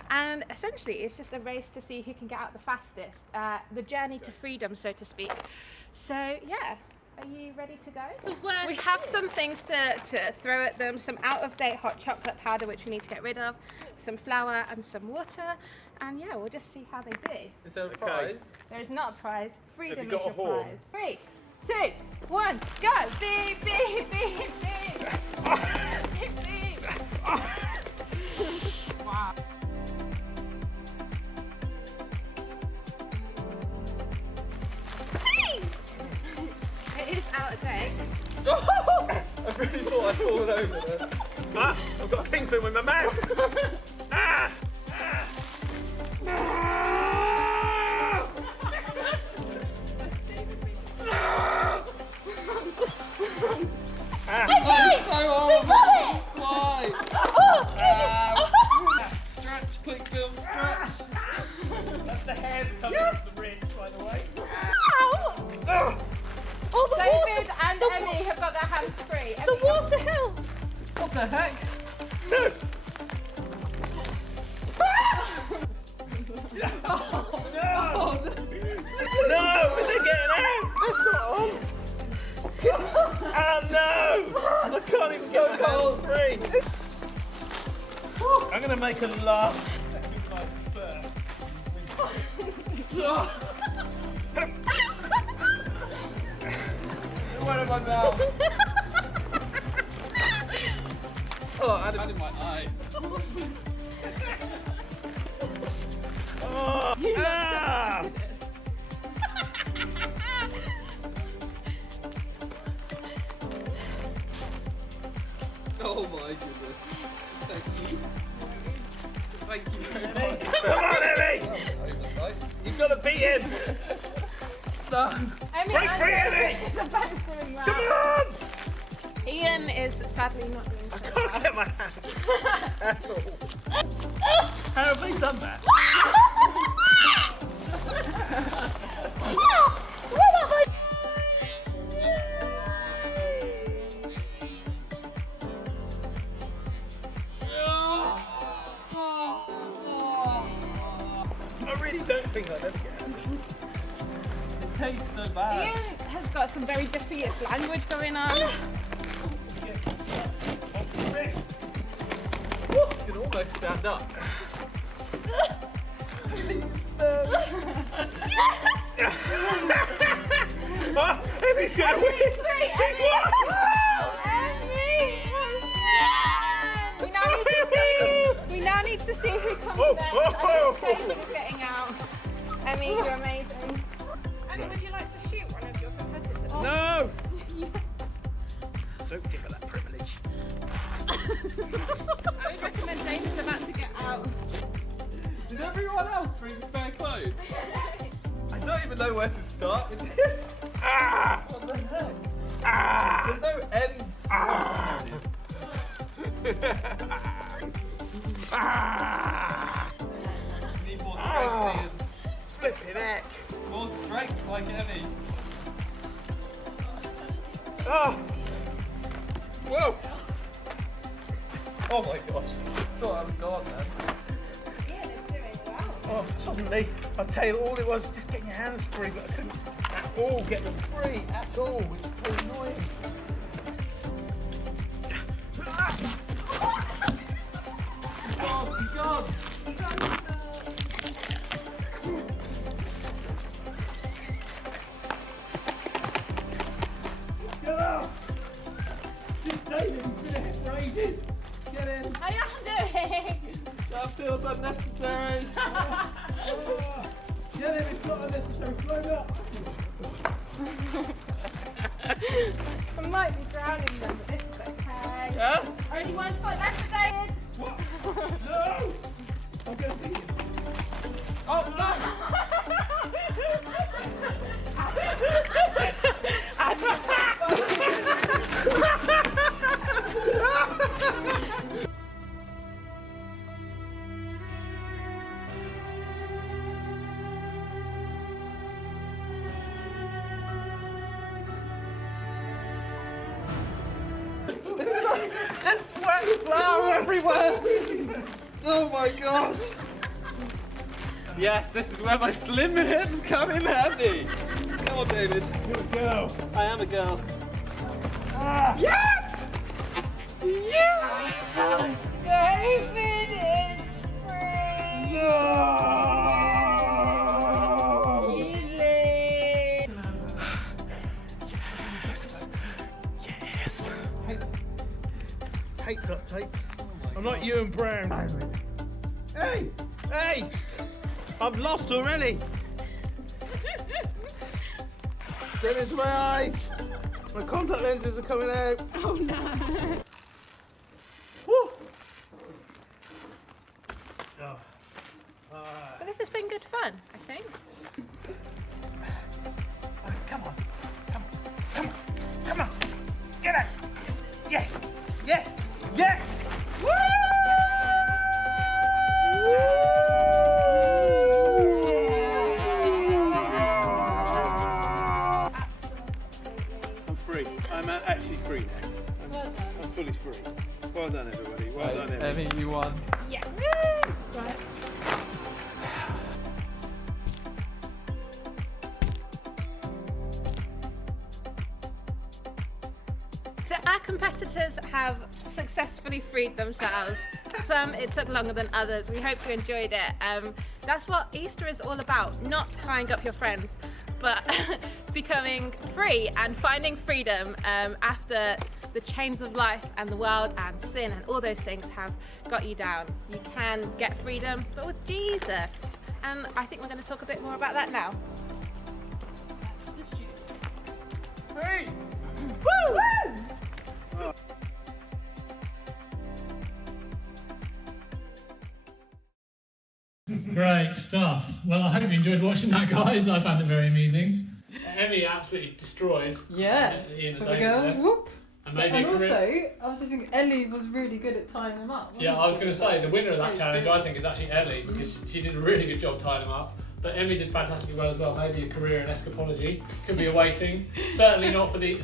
And essentially it's just a race to see who can get out the fastest. The journey to freedom, so to speak. So yeah. Are you ready to go? We have some things to throw at them, some out-of-date hot chocolate powder which we need to get rid of, some flour and some water, and yeah, we'll just see how they do. Is there a prize? There is not a prize. Freedom is got your a horn? prize. 3, 2, 1, go! Beep, beep, beep, beep! Beep, beep! Wow. It is out of date. I really thought I'd fallen over there. I've got a pink film in my mouth. I'm so horrible. Why? Stretch, click film, stretch. That's the hairs coming off the wrist, by the way. David and Emmy have got their hands free. The water helps! What the heck? No! No! They're getting out! That's not on! Oh no! I can't even get my hands free! I'm gonna make a last second like first. One in my mouth. Oh, I had it in my eye. Ah! Oh my goodness. Thank you. Thank you very much. Come on, Emmy! Oversight. You've got to beat him! Emmy, Break free, Emmy! Come on! Ian is sadly not doing so I can't get my hands at all. How have they done that? I really don't think I'll ever get it. It tastes so bad. Ian has got some very defeated language going on. You can almost stand up. Oh, Emmy's going to win! She's won! We now need to see who comes Whoa, next. whoa, whoa. I think David is getting out. Emmy, you're amazing. Emmy, would you like to shoot one of your competitors? No! Don't give her that privilege. I would recommend David's about to get out. Did everyone else bring spare clothes? I don't even know where to start with this. Ah! What the heck? Ah! There's no end. Ah! Ah! Need more strength, Ian. Flipping heck! More strength like Emmy. Oh! Whoa! Oh my gosh. Thought I was gone then. Ian is doing well. Oh, suddenly, I tell you, all it was just getting your hands free, but I couldn't at all get them free at all, which is so annoying. Oh my god. Get out! Just David, he's been ahead for ages. Get in. I am doing. That feels unnecessary. Get in, it's not unnecessary. Slow down. I might be drowning them, but this is okay. Yes? Only 1 foot left for David. What? No! I'm going to beat him. Oh no! There's wet flour everywhere! Oh my gosh! Yes, this is where my slim hips come in handy. Come on, David. You're a girl. I am a girl. Ah. Yes! Yes! David is free. Yes! Yes! Hate duct tape. I'm like you and Brown. Hey! Hey! I've lost already. Step into my eyes. My contact lenses are coming out. Oh no. Woo. Oh. But this has been good fun, I think. Come on. Come on. Come on. Come on. Get out. Yes. Yes. Yes. Woo! I'm free. I'm actually free now. I'm fully free. Well done, everybody. Well done, everybody. Emmy, you won. Yes. Right. So our competitors have successfully freed themselves. Some it took longer than others. We hope you enjoyed it. That's what Easter is all about, not tying up your friends, but becoming free and finding freedom after the chains of life and the world and sin and all those things have got you down. You can get freedom, but with Jesus. and I think we're going to talk a bit more about that now. Hey! Woo! Great stuff. Well, I hope you enjoyed watching that, guys. I found it very amusing. Emmy absolutely destroyed. Yeah. Ian For and the David girls, there. whoop. And maybe And a career- also, I was just thinking, Ellie was really good at tying them up. Yeah, I was going to say the winner of that Very challenge, I experienced. think, is actually Ellie because she did a really good job tying them up. But Emmy did fantastically well as well. Maybe a career in escapology could be awaiting. Certainly not for the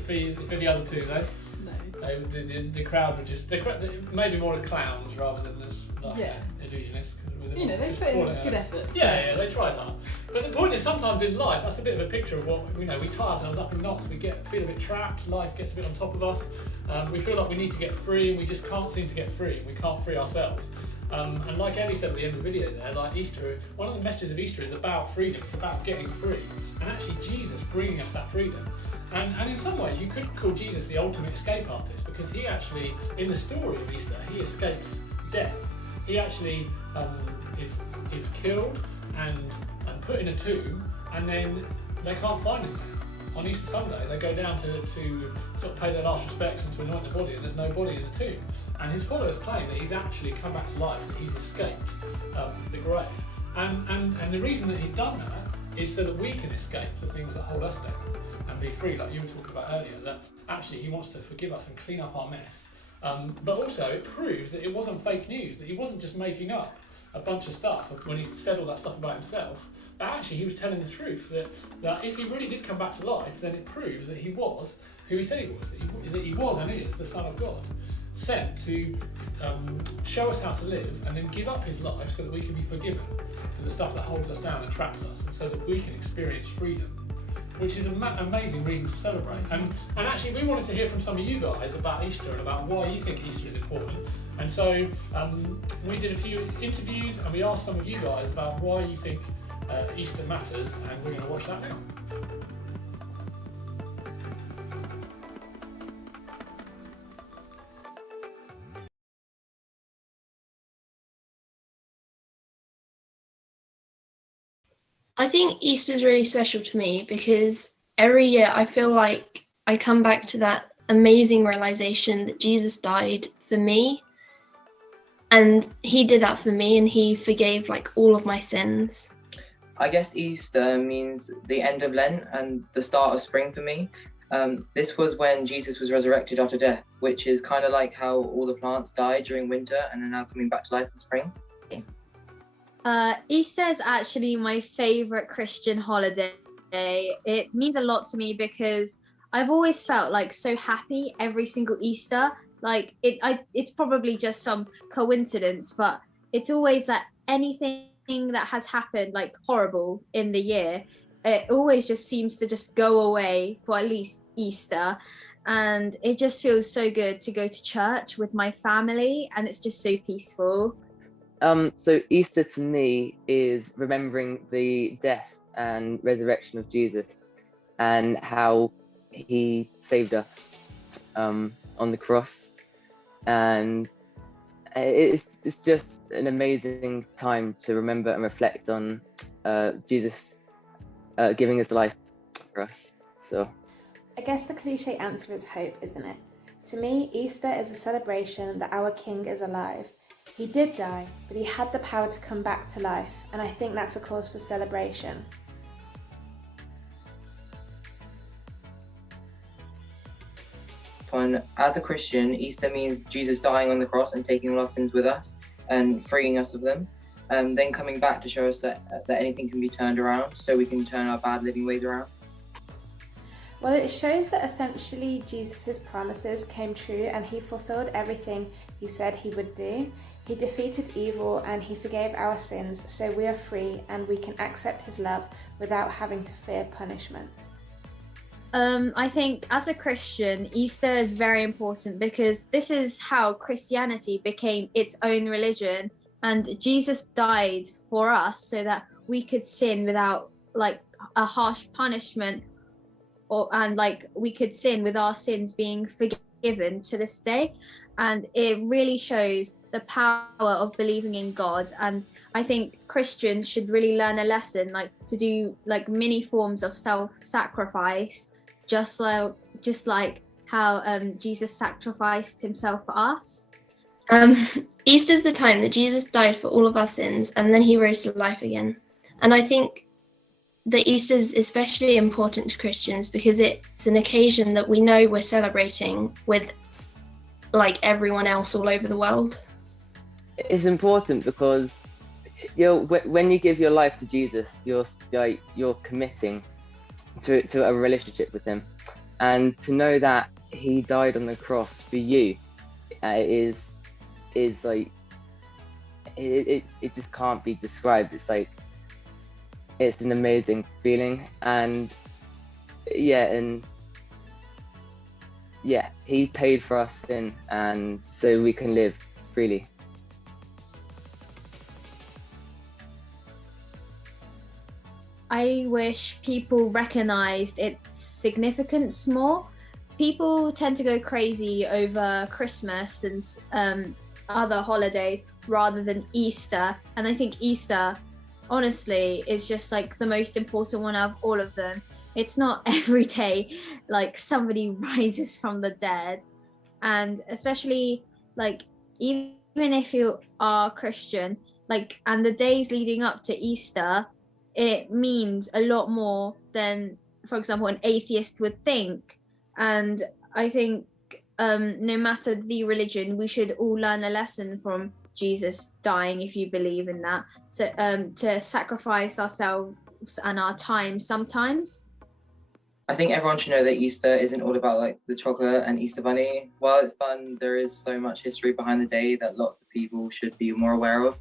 other two though. No. The crowd were just maybe more as clowns rather than as Yeah. illusionists. You know, they put in good effort. Yeah, they tried hard. But the point is, sometimes in life, that's a bit of a picture of what we tie ourselves up in knots. We feel a bit trapped. Life gets a bit on top of us. We feel like we need to get free, and we just can't seem to get free. We can't free ourselves. And like Ellie said at the end of the video there, like Easter, one of the messages of Easter is about freedom. It's about getting free, and actually Jesus bringing us that freedom. And in some ways, you could call Jesus the ultimate escape artist because he actually, in the story of Easter, he escapes death. He actually is killed and put in a tomb, and then they can't find him. On Easter Sunday, they go down to sort of pay their last respects and to anoint the body, and there's no body in the tomb. And his followers claim that he's actually come back to life, that he's escaped the grave. And the reason that he's done that is so that we can escape the things that hold us down and be free, like you were talking about earlier, that actually he wants to forgive us and clean up our mess. But also it proves that it wasn't fake news, that he wasn't just making up a bunch of stuff when he said all that stuff about himself. But actually he was telling the truth, that if he really did come back to life, then it proves that he was who he said he was, that he was and is the Son of God, sent to show us how to live and then give up his life so that we can be forgiven for the stuff that holds us down and traps us, and so that we can experience freedom, which is an amazing reason to celebrate. And actually we wanted to hear from some of you guys about Easter and about why you think Easter is important. And so we did a few interviews and we asked some of you guys about why you think Easter matters, and we're going to watch that now. I think Easter is really special to me because every year I feel like I come back to that amazing realization that Jesus died for me, and he did that for me, and he forgave like all of my sins. I guess Easter means the end of Lent and the start of spring for me. This was when Jesus was resurrected after death, which is kind of like how all the plants died during winter and are now coming back to life in spring. Easter is actually my favourite Christian holiday. It means a lot to me because I've always felt like so happy every single Easter. Like it's probably just some coincidence, but it's always that anything that has happened like horrible in the year, it always just seems to just go away for at least Easter. And it just feels so good to go to church with my family, and it's just so peaceful. So Easter to me is remembering the death and resurrection of Jesus and how he saved us on the cross. And it's just an amazing time to remember and reflect on Jesus giving his life for us. So I guess the cliche answer is hope, isn't it? To me, Easter is a celebration that our King is alive. He did die, but he had the power to come back to life, and I think that's a cause for celebration. And as a Christian, Easter means Jesus dying on the cross and taking all our sins with us and freeing us of them, then coming back to show us that anything can be turned around, so we can turn our bad living ways around. Well, it shows that essentially Jesus' promises came true and he fulfilled everything he said he would do. He defeated evil and he forgave our sins, so we are free and we can accept his love without having to fear punishment. I think as a Christian, Easter is very important because this is how Christianity became its own religion, and Jesus died for us so that we could sin without like a harsh punishment, and like we could sin with our sins being forgiven to this day. And it really shows the power of believing in God. And I think Christians should really learn a lesson, like to do like many forms of self-sacrifice, just like how Jesus sacrificed himself for us. Easter's the time that Jesus died for all of our sins, and then he rose to life again. And I think that Easter is especially important to Christians because it's an occasion that we know we're celebrating with like everyone else all over the world. It's important because when you give your life to Jesus, you're committing to a relationship with him, and to know that he died on the cross for you is like it just can't be described. It's like it's an amazing feeling, and he paid for our sin, and so we can live freely. I wish people recognized its significance more. People tend to go crazy over Christmas and other holidays rather than Easter, and I think Easter honestly is just like the most important one of all of them. It's not every day like somebody rises from the dead, and especially like even if you are Christian, like, and the days leading up to Easter, it means a lot more than, for example, an atheist would think. And I think no matter the religion, we should all learn a lesson from Jesus dying, if you believe in that, to sacrifice ourselves and our time sometimes. I think everyone should know that Easter isn't all about like the chocolate and Easter bunny. While it's fun, there is so much history behind the day that lots of people should be more aware of.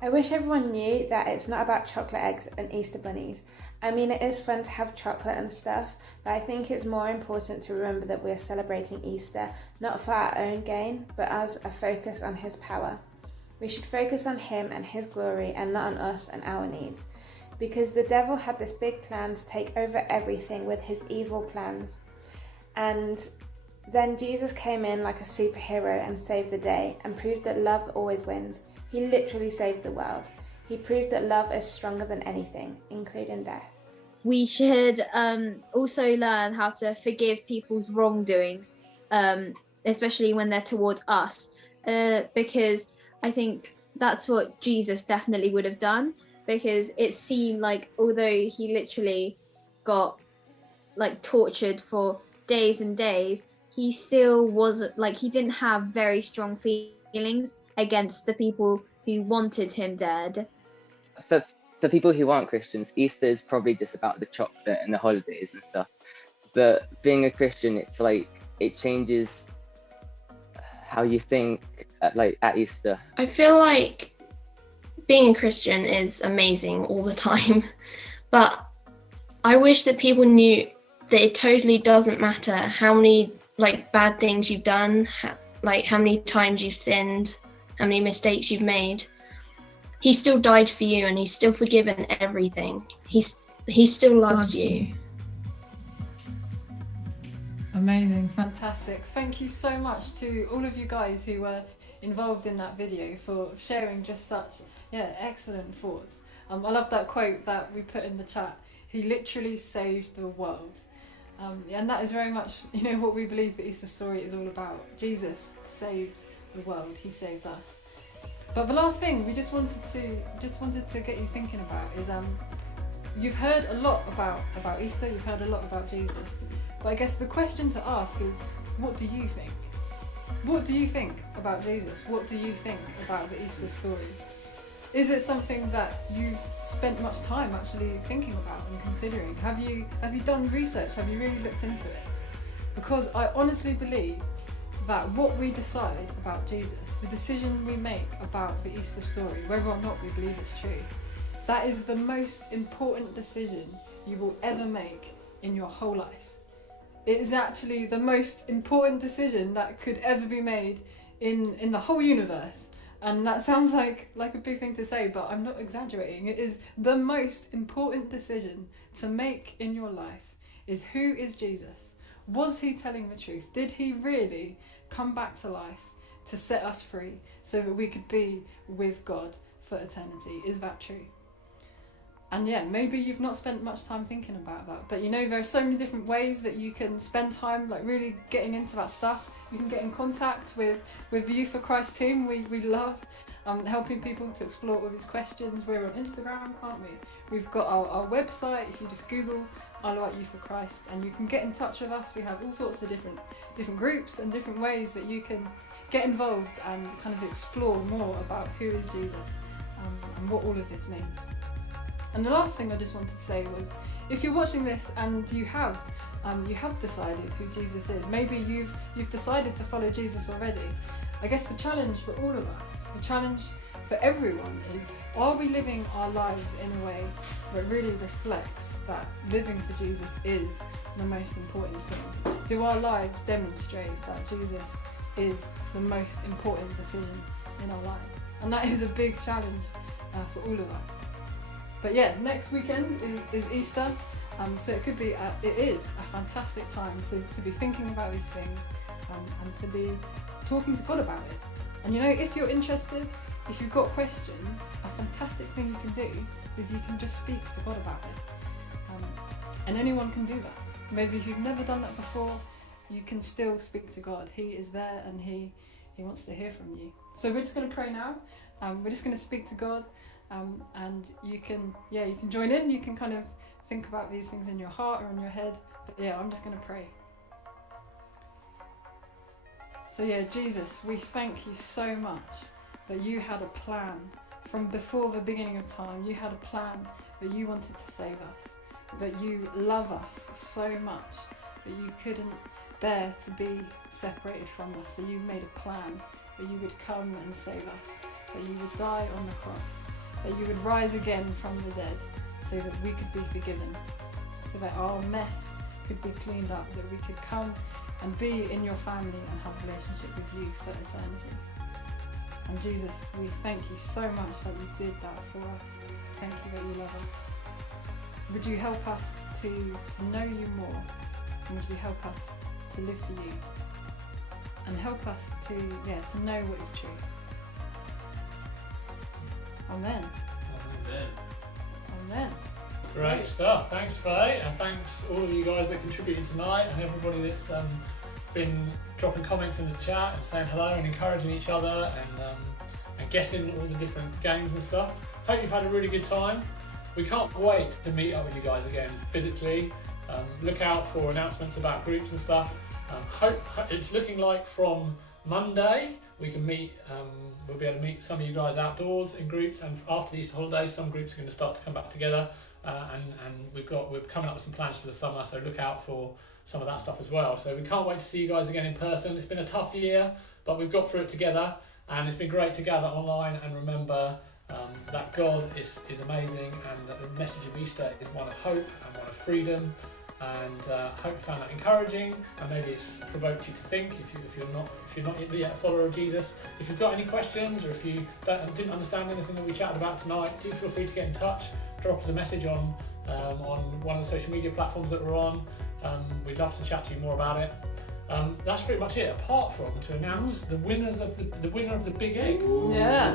I wish everyone knew that it's not about chocolate eggs and Easter bunnies. I mean, it is fun to have chocolate and stuff, but I think it's more important to remember that we're celebrating Easter, not for our own gain, but as a focus on his power. We should focus on him and his glory and not on us and our needs. Because the devil had this big plan to take over everything with his evil plans. And then Jesus came in like a superhero and saved the day and proved that love always wins. He literally saved the world. He proved that love is stronger than anything, including death. We should also learn how to forgive people's wrongdoings, especially when they're towards us, because I think that's what Jesus definitely would have done, because it seemed like although he literally got like tortured for days and days, he still wasn't like, he didn't have very strong feelings against the people who wanted him dead. For people who aren't Christians, Easter is probably just about the chocolate and the holidays and stuff. But being a Christian, it's like it changes how you think at Easter. I feel like being a Christian is amazing all the time, but I wish that people knew that it totally doesn't matter how many like bad things you've done, how many times you've sinned, how many mistakes you've made. He still died for you, and he's still forgiven everything. He still loves you. Amazing, fantastic. Thank you so much to all of you guys who were involved in that video for sharing just such excellent thoughts. I love that quote that we put in the chat. He literally saved the world. And that is very much, what we believe the Easter story is all about. Jesus saved the world. He saved us. But the last thing we just wanted to get you thinking about is you've heard a lot about Easter, you've heard a lot about Jesus, but I guess the question to ask is, what do you think? What do you think about Jesus? What do you think about the Easter story? Is it something that you've spent much time actually thinking about and considering? Have you done research? Have you really looked into it? Because I honestly believe that what we decide about Jesus, the decision we make about the Easter story, whether or not we believe it's true, that is the most important decision you will ever make in your whole life. It is actually the most important decision that could ever be made in the whole universe. And that sounds like a big thing to say, but I'm not exaggerating. It is the most important decision to make in your life is, who is Jesus? Was he telling the truth? Did he really come back to life to set us free so that we could be with God for eternity. Is that true? And yeah, maybe you've not spent much time thinking about that, but you know, there are so many different ways that you can spend time like really getting into that stuff. You can get in contact with the Youth for Christ team. We love helping people to explore all these questions. We're on Instagram, aren't we? We've got our website. If you just Google Isle of Wight Youth for Christ, and you can get in touch with us. We have all sorts of different groups and different ways that you can get involved and kind of explore more about who is Jesus and what all of this means. And the last thing I just wanted to say was, if you're watching this and you have decided who Jesus is, maybe you've decided to follow Jesus already. I guess the challenge for all of us, the challenge for everyone is, are we living our lives in a way that really reflects that living for Jesus is the most important thing? Do our lives demonstrate that Jesus is the most important decision in our lives? And that is a big challenge for all of us. But yeah, next weekend is Easter, so it is a fantastic time to be thinking about these things and to be talking to God about it. And you know, if you're interested, if you've got questions, a fantastic thing you can do is you can just speak to God about it. And anyone can do that. Maybe if you've never done that before, you can still speak to God. He is there and He wants to hear from you. So we're just going to pray now. We're just going to speak to God. And you can join in. You can kind of think about these things in your heart or in your head. But yeah, I'm just going to pray. So yeah, Jesus, we thank you so much that you had a plan from before the beginning of time. You had a plan that you wanted to save us, that you love us so much that you couldn't bear to be separated from us. So you made a plan that you would come and save us, that you would die on the cross, that you would rise again from the dead so that we could be forgiven, so that our mess could be cleaned up, that we could come and be in your family and have a relationship with you for eternity. And Jesus, we thank you so much that you did that for us. Thank you that you love us. Would you help us to know you more, and would you help us to live for you, and help us to know what is true. Amen. Amen. Amen. Great stuff. Thanks, Faye, and thanks all of you guys that contributed tonight, and everybody that's been dropping comments in the chat and saying hello and encouraging each other and guessing all the different games and stuff. Hope you've had a really good time. We can't wait to meet up with you guys again physically. Look out for announcements about groups and stuff. Hope it's looking like from Monday we can meet. We'll be able to meet some of you guys outdoors in groups, and after the Easter holidays, some groups are going to start to come back together. And we're coming up with some plans for the summer, so look out for some of that stuff as well. So we can't wait to see you guys again in person. It's been a tough year, but we've got through it together, and it's been great to gather online and remember that God is amazing, and that the message of Easter is one of hope and one of freedom. And hope you found that encouraging, and maybe it's provoked you to think if you're not yet a follower of Jesus. If you've got any questions, or if you didn't understand anything that we chatted about tonight, do feel free to get in touch. Drop us a message on one of the social media platforms that we're on. We'd love to chat to you more about it. That's pretty much it. Apart from to announce the winner of the Big Egg. Yeah.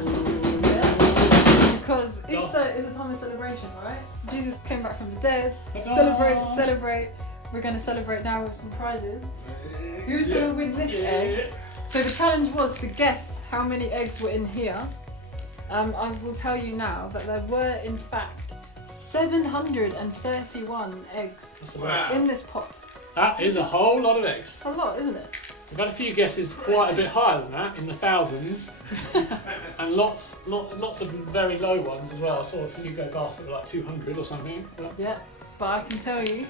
Because Easter is a time of celebration, right? Jesus came back from the dead. Celebrate. We're going to celebrate now with some prizes. Who's going to win this egg? So the challenge was to guess how many eggs were in here. I will tell you now that there were in fact 731 eggs in this pot. That is a whole lot of eggs. It's a lot, isn't it? We've had a few guesses quite a bit higher than that, in the thousands, and lots of very low ones as well. I saw a few go past that were like 200 or something. Yeah, but I can tell you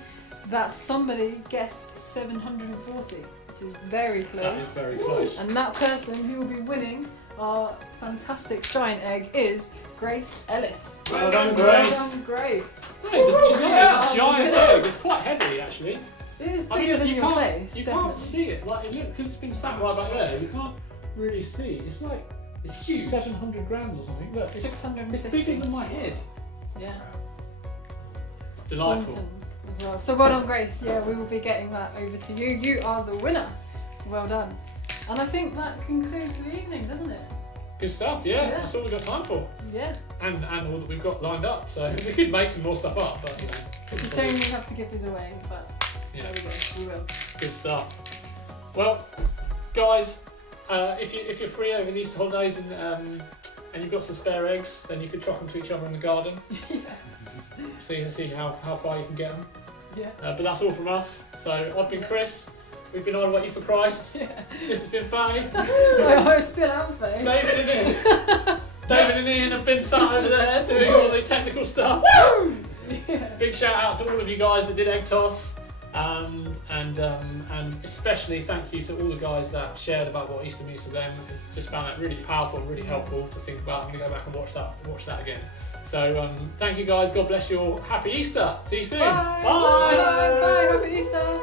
that somebody guessed 740, which is very close. That is very close. And that person who will be winning our fantastic giant egg is Grace Ellis. Well done, Grace. Well done, Grace. It's a giant egg. It's quite heavy, actually. It is bigger than your face. You can't see it, because it's been sat right back there. You can't really see. It's huge. 700 grams or something. Look, 650. It's bigger than my head. Yeah. Delightful. Thorntons as well. So well done, Grace. Yeah, we will be getting that over to you. You are the winner. Well done. And I think that concludes the evening, doesn't it? Good stuff. Yeah, that's all we've got time for. Yeah. And all that we've got lined up. So we could make some more stuff up, but you know. It's a shame we have to give these away, but Yeah. there we go. We will. Good stuff. Well, guys, if you're free over the Easter holidays and you've got some spare eggs, then you could chuck them to each other in the garden. See how far you can get them. Yeah. But that's all from us. So I've been Chris. We've been on What You for Christ. Yeah. This has been Faye. I still am Faye. David and Ian. David and Ian have been sat over there doing all the technical stuff. Big shout out to all of you guys that did egg toss. And especially thank you to all the guys that shared about what Easter means to them. Just found it really powerful and really helpful to think about. I'm going to go back and watch that again. So thank you guys. God bless you all. Happy Easter. See you soon. Bye. Bye. Bye. Happy Easter.